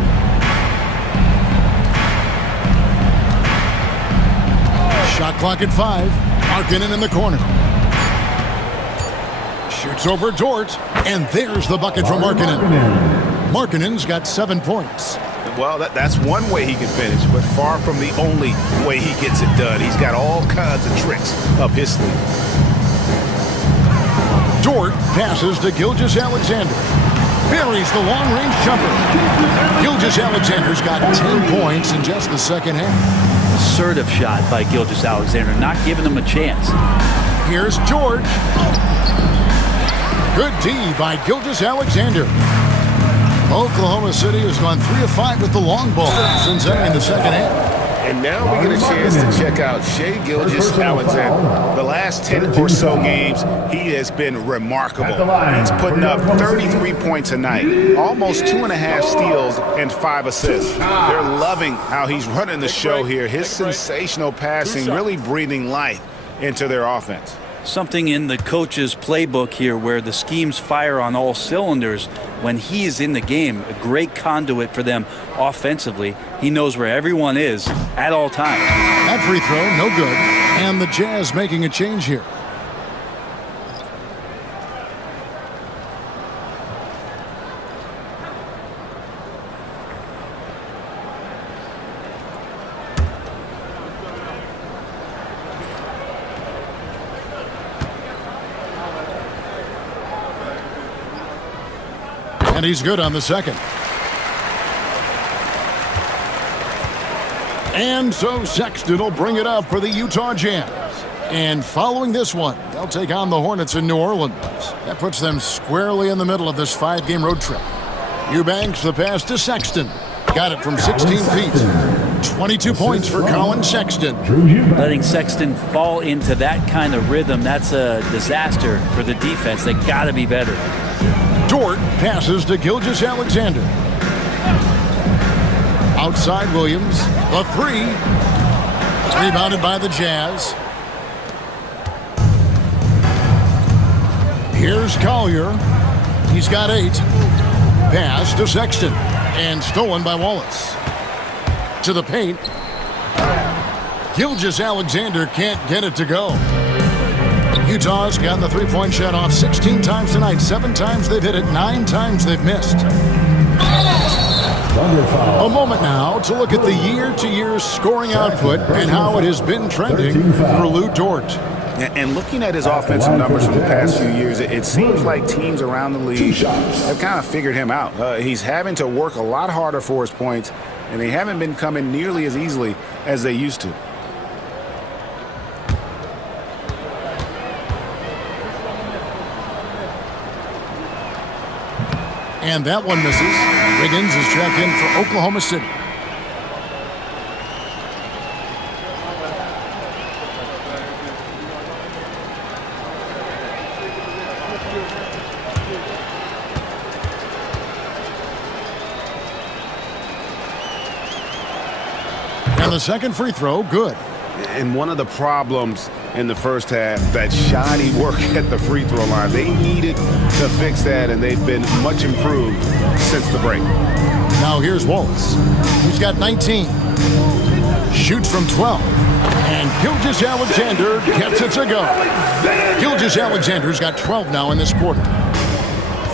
Shot clock at 5. Markkanen in the corner. Shoots over Dort. And there's the bucket from Markkanen. Markkanen's got 7 points. Well, that's one way he can finish, but far from the only way he gets it done. He's got all kinds of tricks up his sleeve. Dort passes to Gilgeous-Alexander. Buries the long-range jumper. Gilgeous-Alexander's got 10 points in just the second half. Assertive shot by Gilgeous-Alexander, not giving him a chance. Here's George. Good D by Gilgeous-Alexander. Oklahoma City has gone 3 of 5 with the long ball since entering the second half. And now we get a chance to check out Shai Gilgeous-Alexander. The last 10 or so games, he has been remarkable. He's putting up 33 points a night, almost 2.5 steals and 5 assists. They're loving how he's running the show here. His sensational passing really breathing life into their offense. Something in the coach's playbook here where the schemes fire on all cylinders. When he is in the game, a great conduit for them offensively. He knows where everyone is at all times. That free throw, no good. And the Jazz making a change here. And he's good on the second. And so Sexton will bring it up for the Utah Jazz. And following this one, they'll take on the Hornets in New Orleans. That puts them squarely in the middle of this 5-game road trip. Eubanks the pass to Sexton. Got it from 16 feet. 22 points for Colin Sexton. Letting Sexton fall into that kind of rhythm, that's a disaster for the defense. They got to be better. Dort passes to Gilgeous-Alexander. Outside Williams. The 3. Rebounded by the Jazz. Here's Collier. He's got 8. Pass to Sexton. And stolen by Wallace. To the paint. Gilgeous-Alexander can't get it to go. Utah's gotten the three-point shot off 16 times tonight. 7 times they've hit it, 9 times they've missed. A moment now to look at the year-to-year scoring output and how it has been trending for Lou Dort. And looking at his offensive numbers from the past few years, it seems like teams around the league have kind of figured him out. He's having to work a lot harder for his points, and they haven't been coming nearly as easily as they used to. And that one misses. Wiggins is checked in for Oklahoma City. And the second free throw, good. And one of the problems in the first half, that shoddy work at the free throw line. They needed to fix that, and they've been much improved since the break. Now here's Wallace. He's got 19. Shoots from 12. And Gilgeous-Alexander gets it to go. Gilgeous-Alexander's got 12 now in this quarter.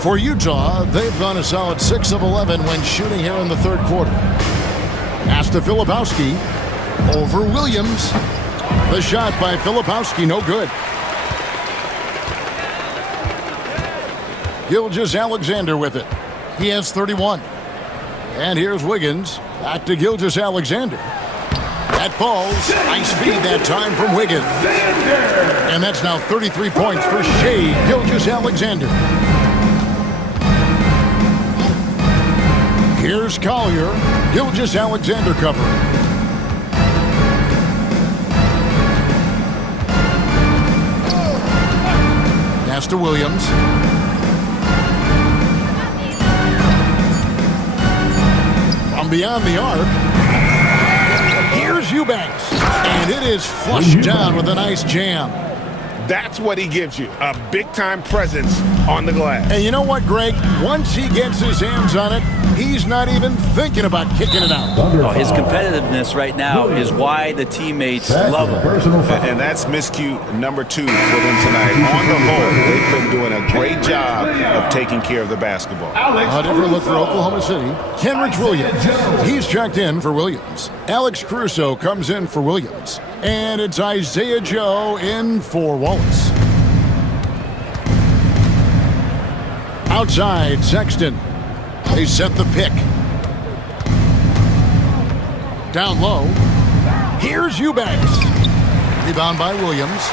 For Utah, they've gone a solid 6 of 11 when shooting here in the third quarter. Pass to Filipowski. Over Williams. The shot by Filipowski, no good. Gilgeous-Alexander with it. He has 31. And here's Wiggins. Back to Gilgeous-Alexander. That falls. Nice feed that time from Wiggins. And that's now 33 points for Shea Gilgeous-Alexander. Here's Collier. Gilgeous-Alexander covering. Pass to Williams. From beyond the arc. Here's Eubanks. And it is flushed down with a nice jam. That's what he gives you, a big-time presence on the glass. And you know what, Greg? Once he gets his hands on it, he's not even thinking about kicking it out. Oh, his competitiveness right now is why the teammates love him. And that's miscue number 2 for them tonight. On the whole, they've been doing a great job of taking care of the basketball. A different look for Oklahoma City. Kenrich Williams. He's checked in for Williams. Alex Caruso comes in for Williams. And it's Isaiah Joe in for Wallace. Outside, Sexton. They set the pick. Down low. Here's Eubanks. Rebound by Williams.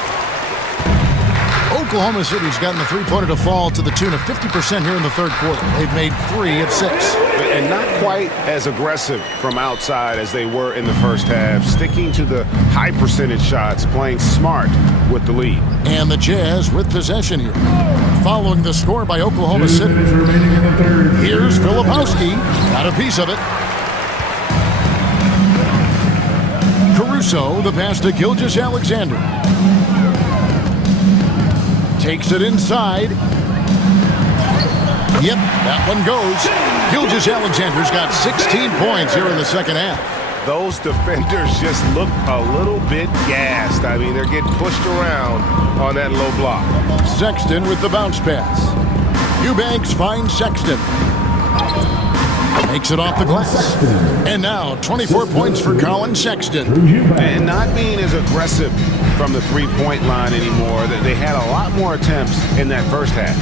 Oklahoma City's gotten the three-pointer to fall to the tune of 50% here in the third quarter. They've made 3 of 6. And not quite as aggressive from outside as they were in the first half, sticking to the high percentage shots, playing smart with the lead. And the Jazz with possession here. Following the score by Oklahoma City. Here's Filipowski. Got a piece of it. Caruso, the pass to Gilgeous-Alexander. Takes it inside. Yep, that one goes. Gilgeous-Alexander's got 16 points here in the second half. Those defenders just look a little bit gassed. I mean, they're getting pushed around on that low block. Sexton with the bounce pass. Eubanks finds Sexton. Makes it off the glass. And now 24 points for Colin Sexton. And not being as aggressive from the three-point line anymore. They had a lot more attempts in that first half.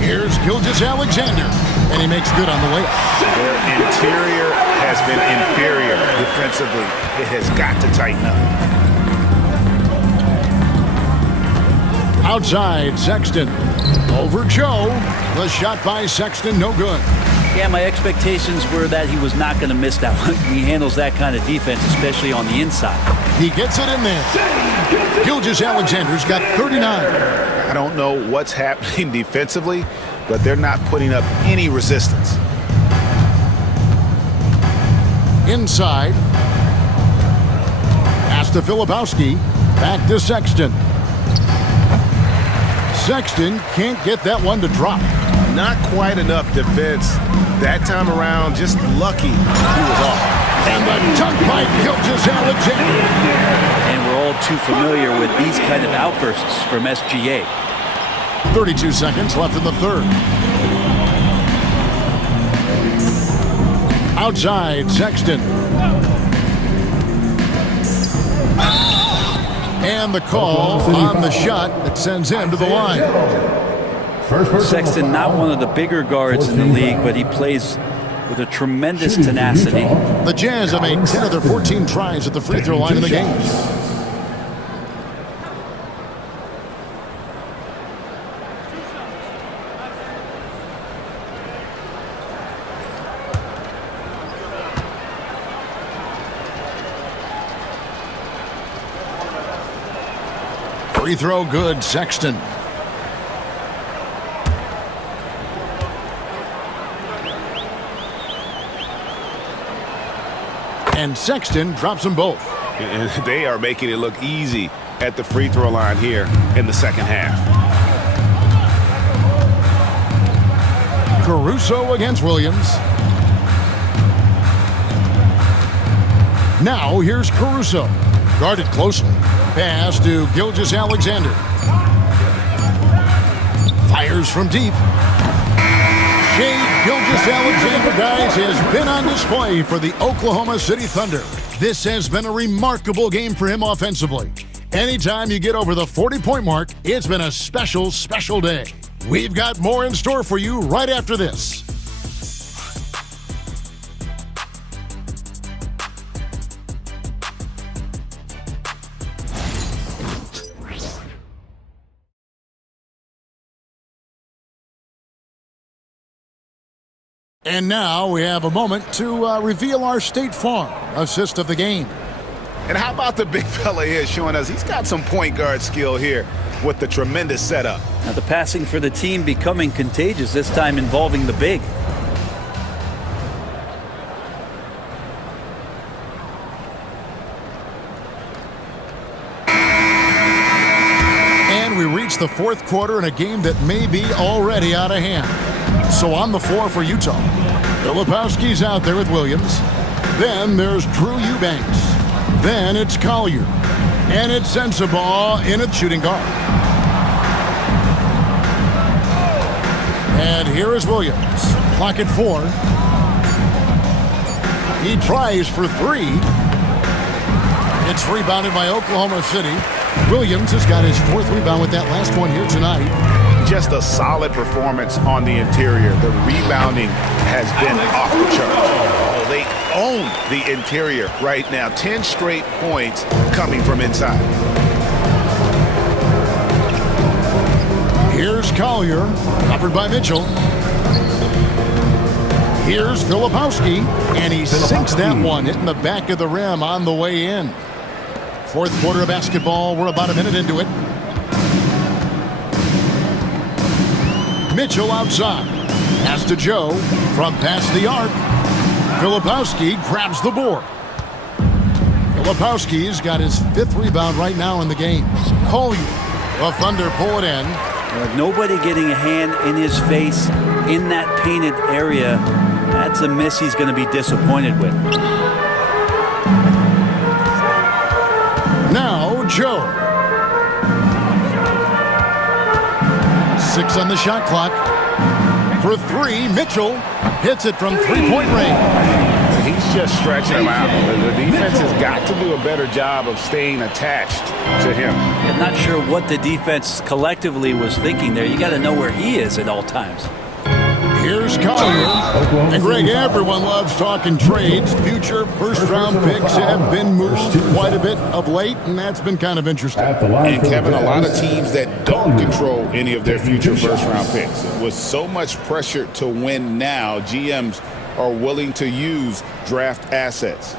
Here's Gilgeous-Alexander, and he makes good on the layup. Their interior has been inferior defensively. It has got to tighten up. Outside, Sexton. Over Joe. The shot by Sexton, no good. Yeah, my expectations were that he was not going to miss that one. He handles that kind of defense, especially on the inside. He gets it in there. Gilgeous-Alexander's got 39. I don't know what's happening defensively, but they're not putting up any resistance. Inside. Pass to Filipowski. Back to Sexton. Sexton can't get that one to drop. Not quite enough defense that time around. Just lucky he was off. And the dunk by Gilgeous-Alexander. And we're all too familiar with these kind of outbursts from SGA. 32 seconds left in the third. Outside, Sexton. And the call on the shot that sends him to the line. Sexton, not one of the bigger guards in the league, but he plays with a tremendous tenacity. The Jazz have made 10 of their 14 tries at the free throw line in the game. Free throw good, Sexton. And Sexton drops them both. And they are making it look easy at the free throw line here in the second half. Caruso against Williams. Now here's Caruso. Guarded closely. Pass to Gilgeous-Alexander. Fires from deep. Shea Gilgeous-Alexander, guys, has been on display for the Oklahoma City Thunder. This has been a remarkable game for him offensively. Anytime you get over the 40-point mark, it's been a special, special day. We've got more in store for you right after this. And now we have a moment to reveal our State Farm assist of the game. And how about the big fella here showing us he's got some point guard skill here with the tremendous setup. Now the passing for the team becoming contagious, this time involving the big. And we reach the fourth quarter in a game that may be already out of hand. So on the floor for Utah, Filipowski's out there with Williams. Then there's Drew Eubanks. Then it's Collier. And it's Sensabaugh in at shooting guard. And here is Williams. Clock at 4. He tries for 3. It's rebounded by Oklahoma City. Williams has got his 4th rebound with that last one here tonight. Just a solid performance on the interior. The rebounding has been off the charts. Oh, they own the interior right now. 10 straight points coming from inside. Here's Collier, covered by Mitchell. Here's Filipowski, and he sinks that one, hitting the back of the rim on the way in. Fourth quarter of basketball, we're about a minute into it. Mitchell outside. Pass to Joe from past the arc. Filipowski grabs the board. Filipowski's got his 5th rebound right now in the game. Collier, the Thunder pull it in. Nobody getting a hand in his face in that painted area. That's a miss he's going to be disappointed with. Now Joe. 6 on the shot clock. For 3, Mitchell hits it from 3-point range. He's just stretching him out. The defense has got to do a better job of staying attached to him. I'm not sure what the defense collectively was thinking there. You got to know where he is at all times. Here's Collier. And Greg, everyone loves talking trades. Future first-round picks have been moved quite a bit of late, and that's been kind of interesting. And Kevin, a lot of teams that don't control any of their future first-round picks. With so much pressure to win now, GMs are willing to use draft assets.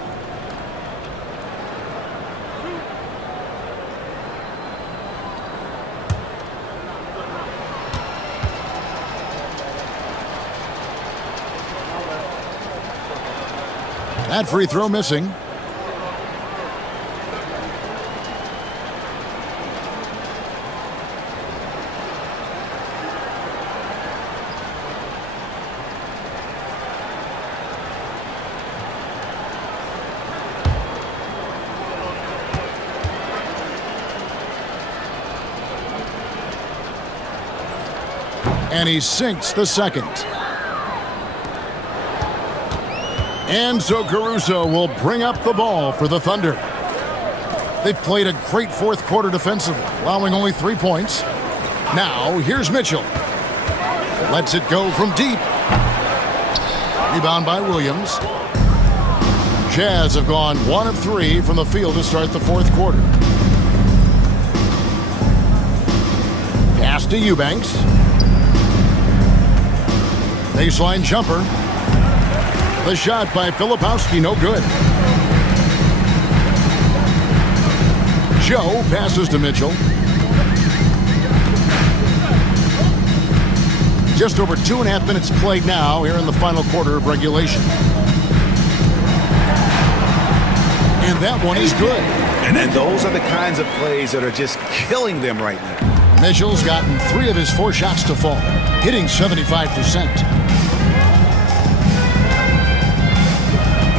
That free throw missing. And he sinks the second. And so Caruso will bring up the ball for the Thunder. They've played a great fourth quarter defensively, allowing only 3 points. Now, here's Mitchell. Lets it go from deep. Rebound by Williams. Jazz have gone 1 of 3 from the field to start the fourth quarter. Pass to Eubanks. Baseline jumper. The shot by Filipowski, no good. Joe passes to Mitchell. Just over 2.5 minutes played now here in the final quarter of regulation. And that one is good. And those are the kinds of plays that are just killing them right now. Mitchell's gotten 3 of his 4 shots to fall, hitting 75%.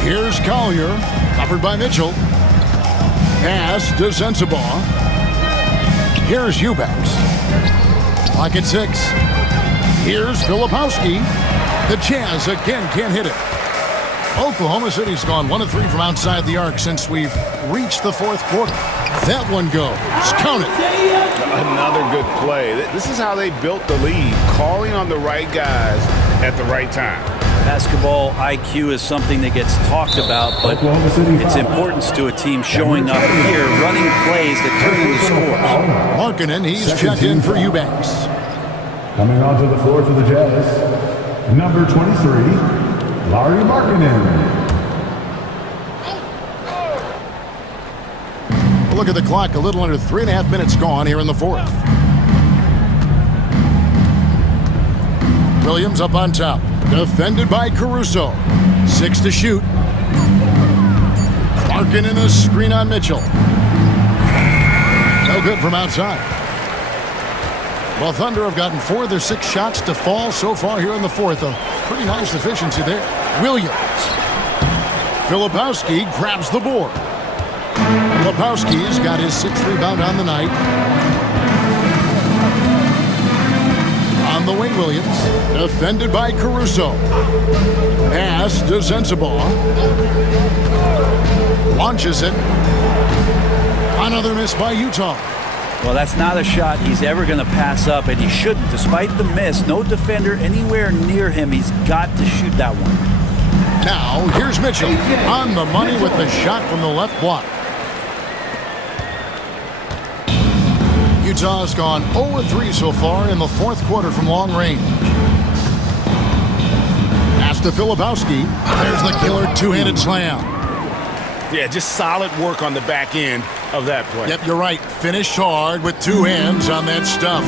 Here's Collier, covered by Mitchell. Pass to Sensabaugh. Here's Eubanks. Clock at 6. Here's Filipowski. The Jazz again can't hit it. Oklahoma City's gone 1 of 3 from outside the arc since we've reached the fourth quarter. That one goes. Count it. Another good play. This is how they built the lead, calling on the right guys at the right time. Basketball IQ is something that gets talked about, but its importance to a team showing up here, running plays that turn into scores. Markkanen, he's checked in for Eubanks. Coming onto the floor for the Jazz, Number 23, Larry Markkinen. Look at the clock, a little under 3.5 minutes gone here in the fourth. Williams up on top, defended by Caruso. 6 to shoot. Markkinen a screen on Mitchell. No good from outside. Well, Thunder have gotten 4 of their 6 shots to fall so far here in the fourth. A pretty nice efficiency there. Williams. Filipowski grabs the board. Filipowski's got his 6th rebound on the night. On the wing, Williams. Defended by Caruso. Pass to Sensabaugh. Launches it. Another miss by Utah. Well, that's not a shot he's ever going to pass up, and he shouldn't. Despite the miss, no defender anywhere near him. He's got to shoot that one. Now, here's Mitchell on the money with the shot from the left block. Utah's gone 0-3 so far in the fourth quarter from long range. Pass to Filipowski. There's the killer two-handed slam. Yeah, just solid work on the back end of that play. Yep, you're right. Finished hard with 2 hands on that stuff.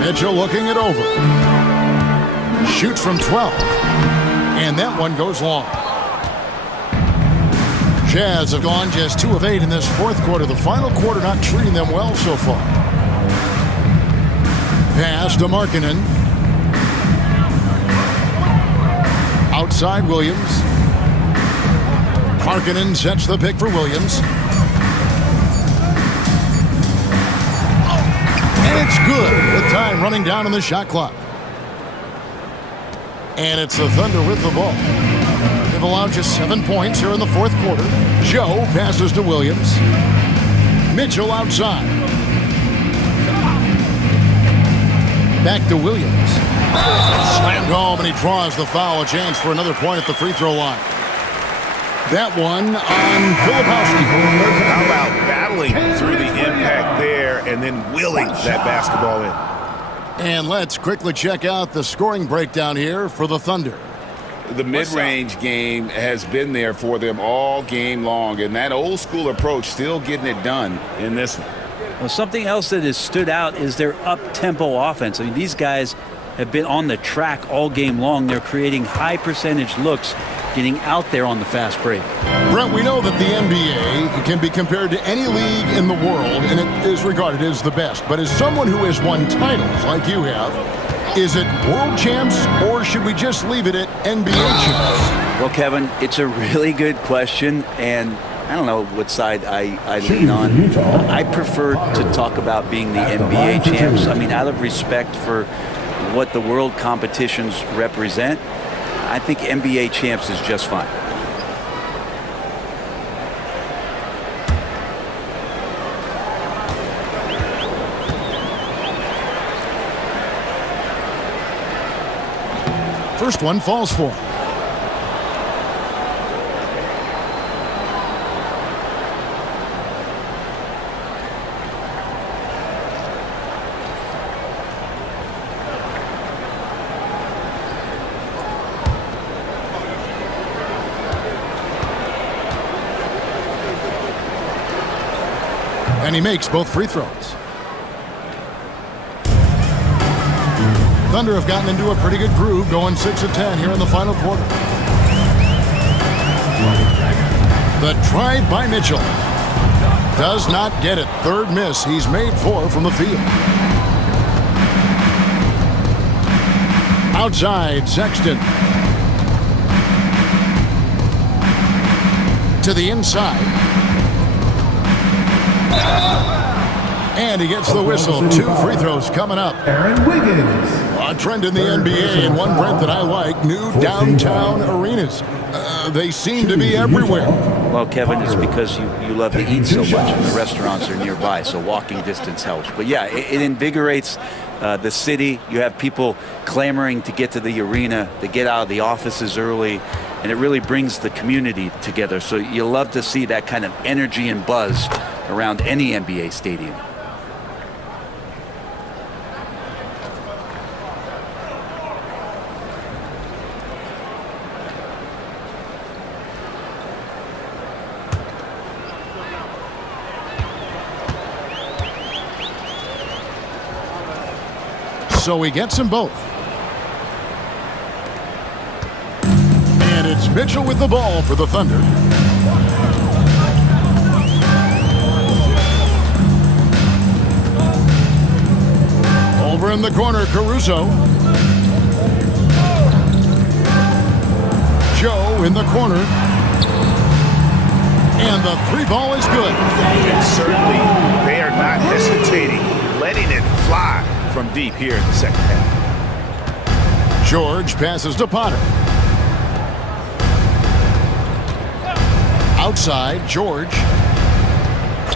Mitchell looking it over. Shoots from 12. And that one goes long. Jazz have gone just 2 of 8 in this fourth quarter. The final quarter not treating them well so far. Pass to Markkinen. Outside Williams. Markkinen sets the pick for Williams. And it's good with time running down on the shot clock. And it's the Thunder with the ball. They've allowed just 7 points here in the fourth quarter. Joe passes to Williams. Mitchell outside. Back to Williams. Slammed home, and he draws the foul. A chance for another point at the free throw line. That one on Filipowski. How about battling through the impact there and then willing that basketball in? And let's quickly check out the scoring breakdown here for the Thunder. The mid-range game has been there for them all game long, and that old school approach still getting it done in this one. Well, something else that has stood out is their up-tempo offense. I mean, these guys have been on the track all game long. They're creating high-percentage looks, getting out there on the fast break. Brent, we know that the NBA can be compared to any league in the world, and it is regarded as the best. But as someone who has won titles like you have, is it world champs, or should we just leave it at NBA champs? Well, Kevin, it's a really good question, and I don't know what side I lean on. I prefer to talk about being the NBA champs. I mean, out of respect for what the world competitions represent, I think NBA champs is just fine. First one falls for him. And he makes both free throws. Thunder have gotten into a pretty good groove, going 6 of 10 here in the final quarter. The drive by Mitchell. Does not get it. Third miss. He's made 4 from the field. Outside, Sexton. To the inside. And he gets the whistle. 2 free throws coming up. Aaron Wiggins. A trend in the NBA, and one, Brent, that I like, new downtown arenas. They seem to be everywhere. Well, Kevin, it's because you love to eat so much, and the restaurants are nearby, so walking distance helps. But yeah, it invigorates the city. You have people clamoring to get to the arena, to get out of the offices early, and it really brings the community together. So you love to see that kind of energy and buzz around any NBA stadium. So he gets them both. And it's Mitchell with the ball for the Thunder. Over in the corner, Caruso. Joe in the corner. And the three ball is good. And certainly they are not hesitating, letting it fly from deep here in the second half. George passes to Potter. Outside, George.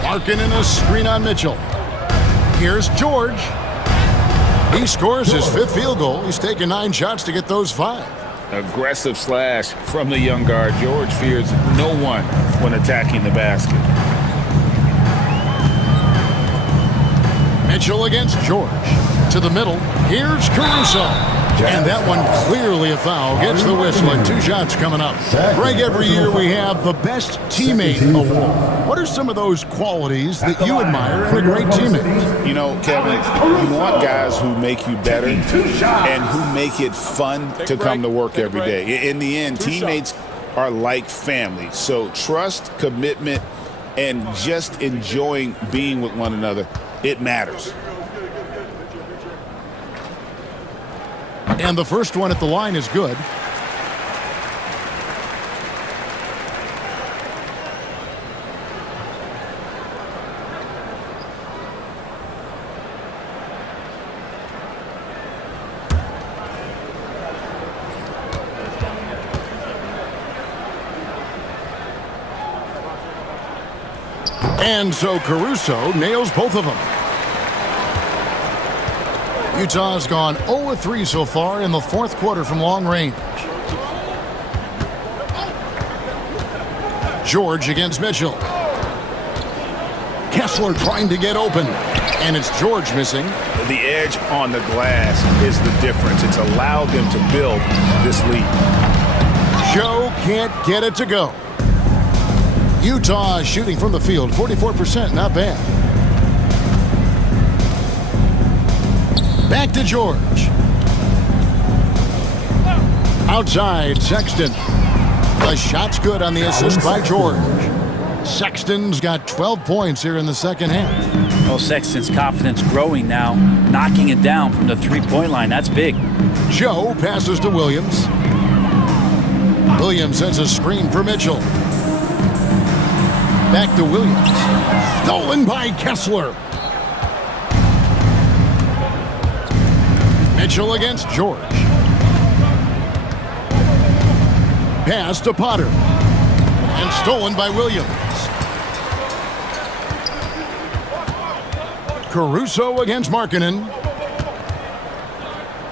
Larkin in a screen on Mitchell. Here's George. He scores his fifth field goal. He's taken 9 shots to get those 5. Aggressive slash from the young guard. George fears no one when attacking the basket. Mitchell against George. To the middle. Here's Caruso. And that one clearly a foul. Gets the whistle and 2 shots coming up. Greg, every year we have the Best Teammate Award. What are some of those qualities that you admire in a great teammate? You know, Kevin, you want guys who make you better and who make it fun to come to work every day. In the end, teammates are like family. So trust, commitment, and just enjoying being with one another, it matters. And the first one at the line is good. And so Caruso nails both of them. Utah's gone 0-3 so far in the fourth quarter from long range. George against Mitchell. Kessler trying to get open. And it's George missing. The edge on the glass is the difference. It's allowed them to build this lead. Joe can't get it to go. Utah shooting from the field, 44%, not bad. Back to George. Outside, Sexton. The shot's good on the assist by George. Sexton's got 12 points here in the second half. Well, Sexton's confidence growing now, knocking it down from the three-point line. That's big. Joe passes to Williams. Williams sends a screen for Mitchell. Back to Williams. Stolen by Kessler. Mitchell against George. Pass to Potter. And stolen by Williams. Caruso against Markkanen.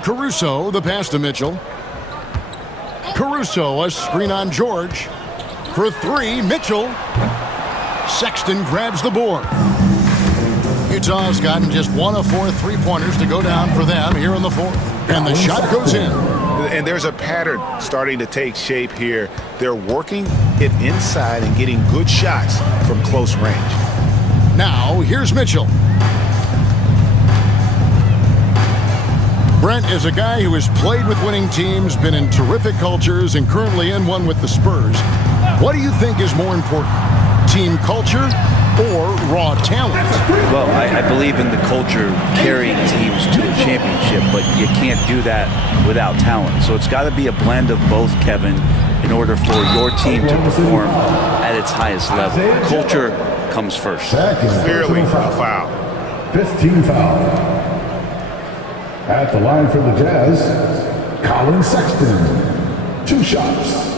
Caruso, the pass to Mitchell. Caruso, a screen on George. For 3, Mitchell. Sexton grabs the board. Utah's gotten just 1 of 4 3-pointers to go down for them here in the fourth. And the shot goes in. And there's a pattern starting to take shape here. They're working it inside and getting good shots from close range. Now, here's Mitchell. Brent is a guy who has played with winning teams, been in terrific cultures, and currently in one with the Spurs. What do you think is more important, team culture or raw talent? Well, I believe in the culture carrying teams to a championship, but you can't do that without talent. So it's got to be a blend of both, Kevin, in order for your team to perform at its highest level. Culture comes first. Clearly a foul. 15 foul. At the line for the Jazz, Colin Sexton. 2 shots.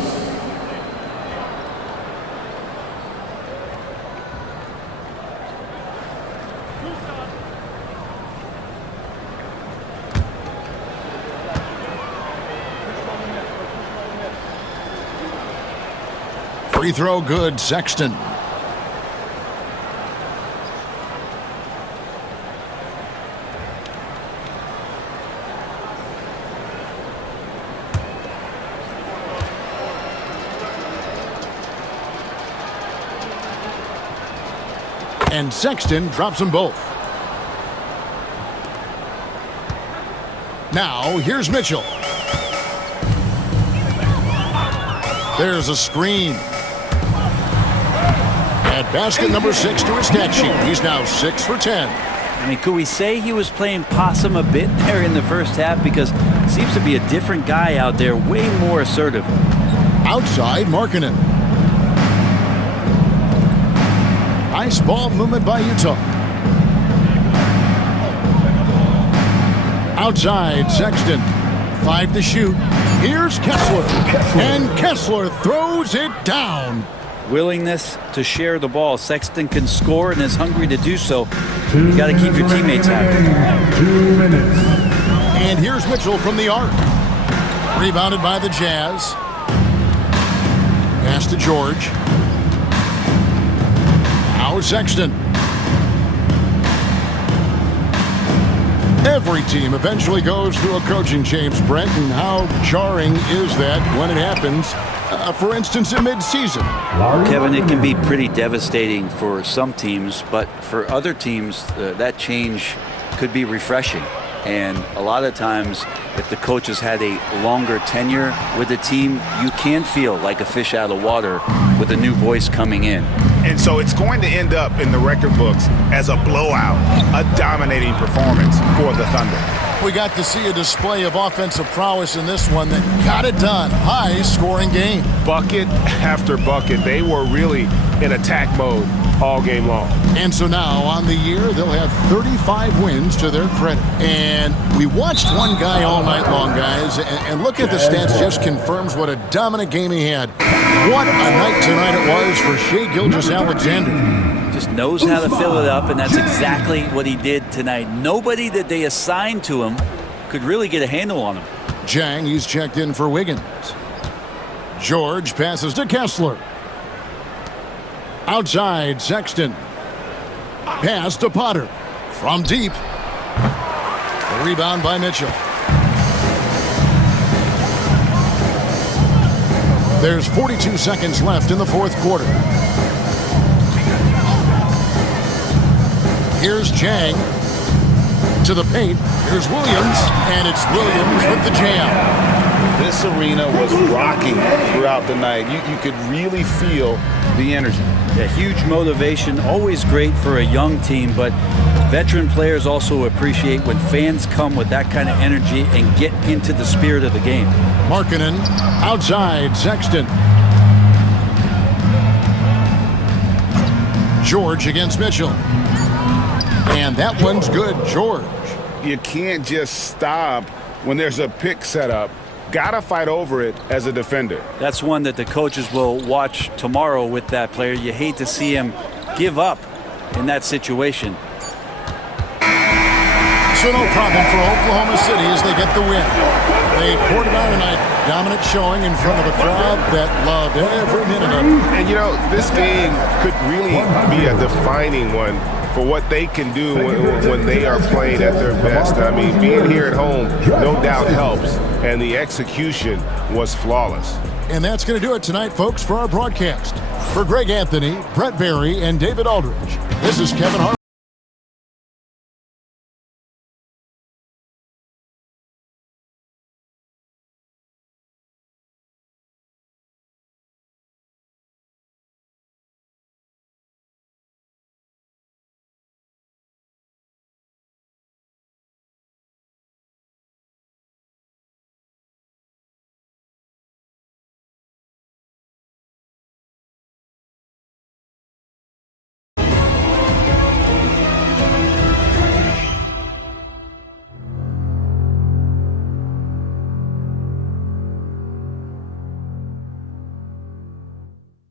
Free throw good, Sexton. And Sexton drops them both. Now, here's Mitchell. There's a screen. At basket number 6 to his stat sheet. He's now 6 for 10. I mean, could we say he was playing possum a bit there in the first half? Because it seems to be a different guy out there, way more assertive. Outside, Markkanen. Nice ball movement by Utah. Outside, Sexton. 5 to shoot. Here's Kessler. And Kessler throws it down. Willingness to share the ball. Sexton can score and is hungry to do so. You got to keep your teammates happy. 2 minutes. And here's Mitchell from the arc. Rebounded by the Jazz. Pass to George. Now Sexton. Every team eventually goes through a coaching change, Brent, and how jarring is that when it happens, for instance, in midseason? Kevin, it can be pretty devastating for some teams, but for other teams, that change could be refreshing. And a lot of times, if the coach has had a longer tenure with the team, you can feel like a fish out of water with a new voice coming in. And so it's going to end up in the record books as a blowout, a dominating performance for the Thunder. We got to see a display of offensive prowess in this one that got it done. High-scoring game. Bucket after bucket. They were really in attack mode all game long. And so now on the year, they'll have 35 wins to their credit. And we watched one guy all night long, guys, and look at the stats, just confirms what a dominant game he had. What a night tonight it was for Shai Gilgeous-Alexander. Just knows how to fill it up, and that's exactly what he did tonight. Nobody that they assigned to him could really get a handle on him. Jang, he's checked in for Wiggins. George passes to Kessler. Outside, Sexton. Pass to Potter. From deep. The rebound by Mitchell. There's 42 seconds left in the fourth quarter. Here's Jang to the paint. Here's Williams, and it's Williams with the jam. This arena was rocking throughout the night. You could really feel the energy. A huge motivation, always great for a young team, but veteran players also appreciate when fans come with that kind of energy and get into the spirit of the game. Markkanen outside, Sexton. George against Mitchell. And that one's good, George. You can't just stop when there's a pick set up. Gotta fight over it as a defender. That's one that the coaches will watch tomorrow with that player. You hate to see him give up in that situation. So no problem for Oklahoma City as they get the win. They poured it out tonight. Dominant showing in front of a crowd that loved every minute of it. And you know, this game could really be a defining one for what they can do when they are playing at their best. I mean, being here at home no doubt helps, and the execution was flawless. And that's going to do it tonight, folks, for our broadcast. For Greg Anthony, Brett Barry, and David Aldridge, this is Kevin Harlan.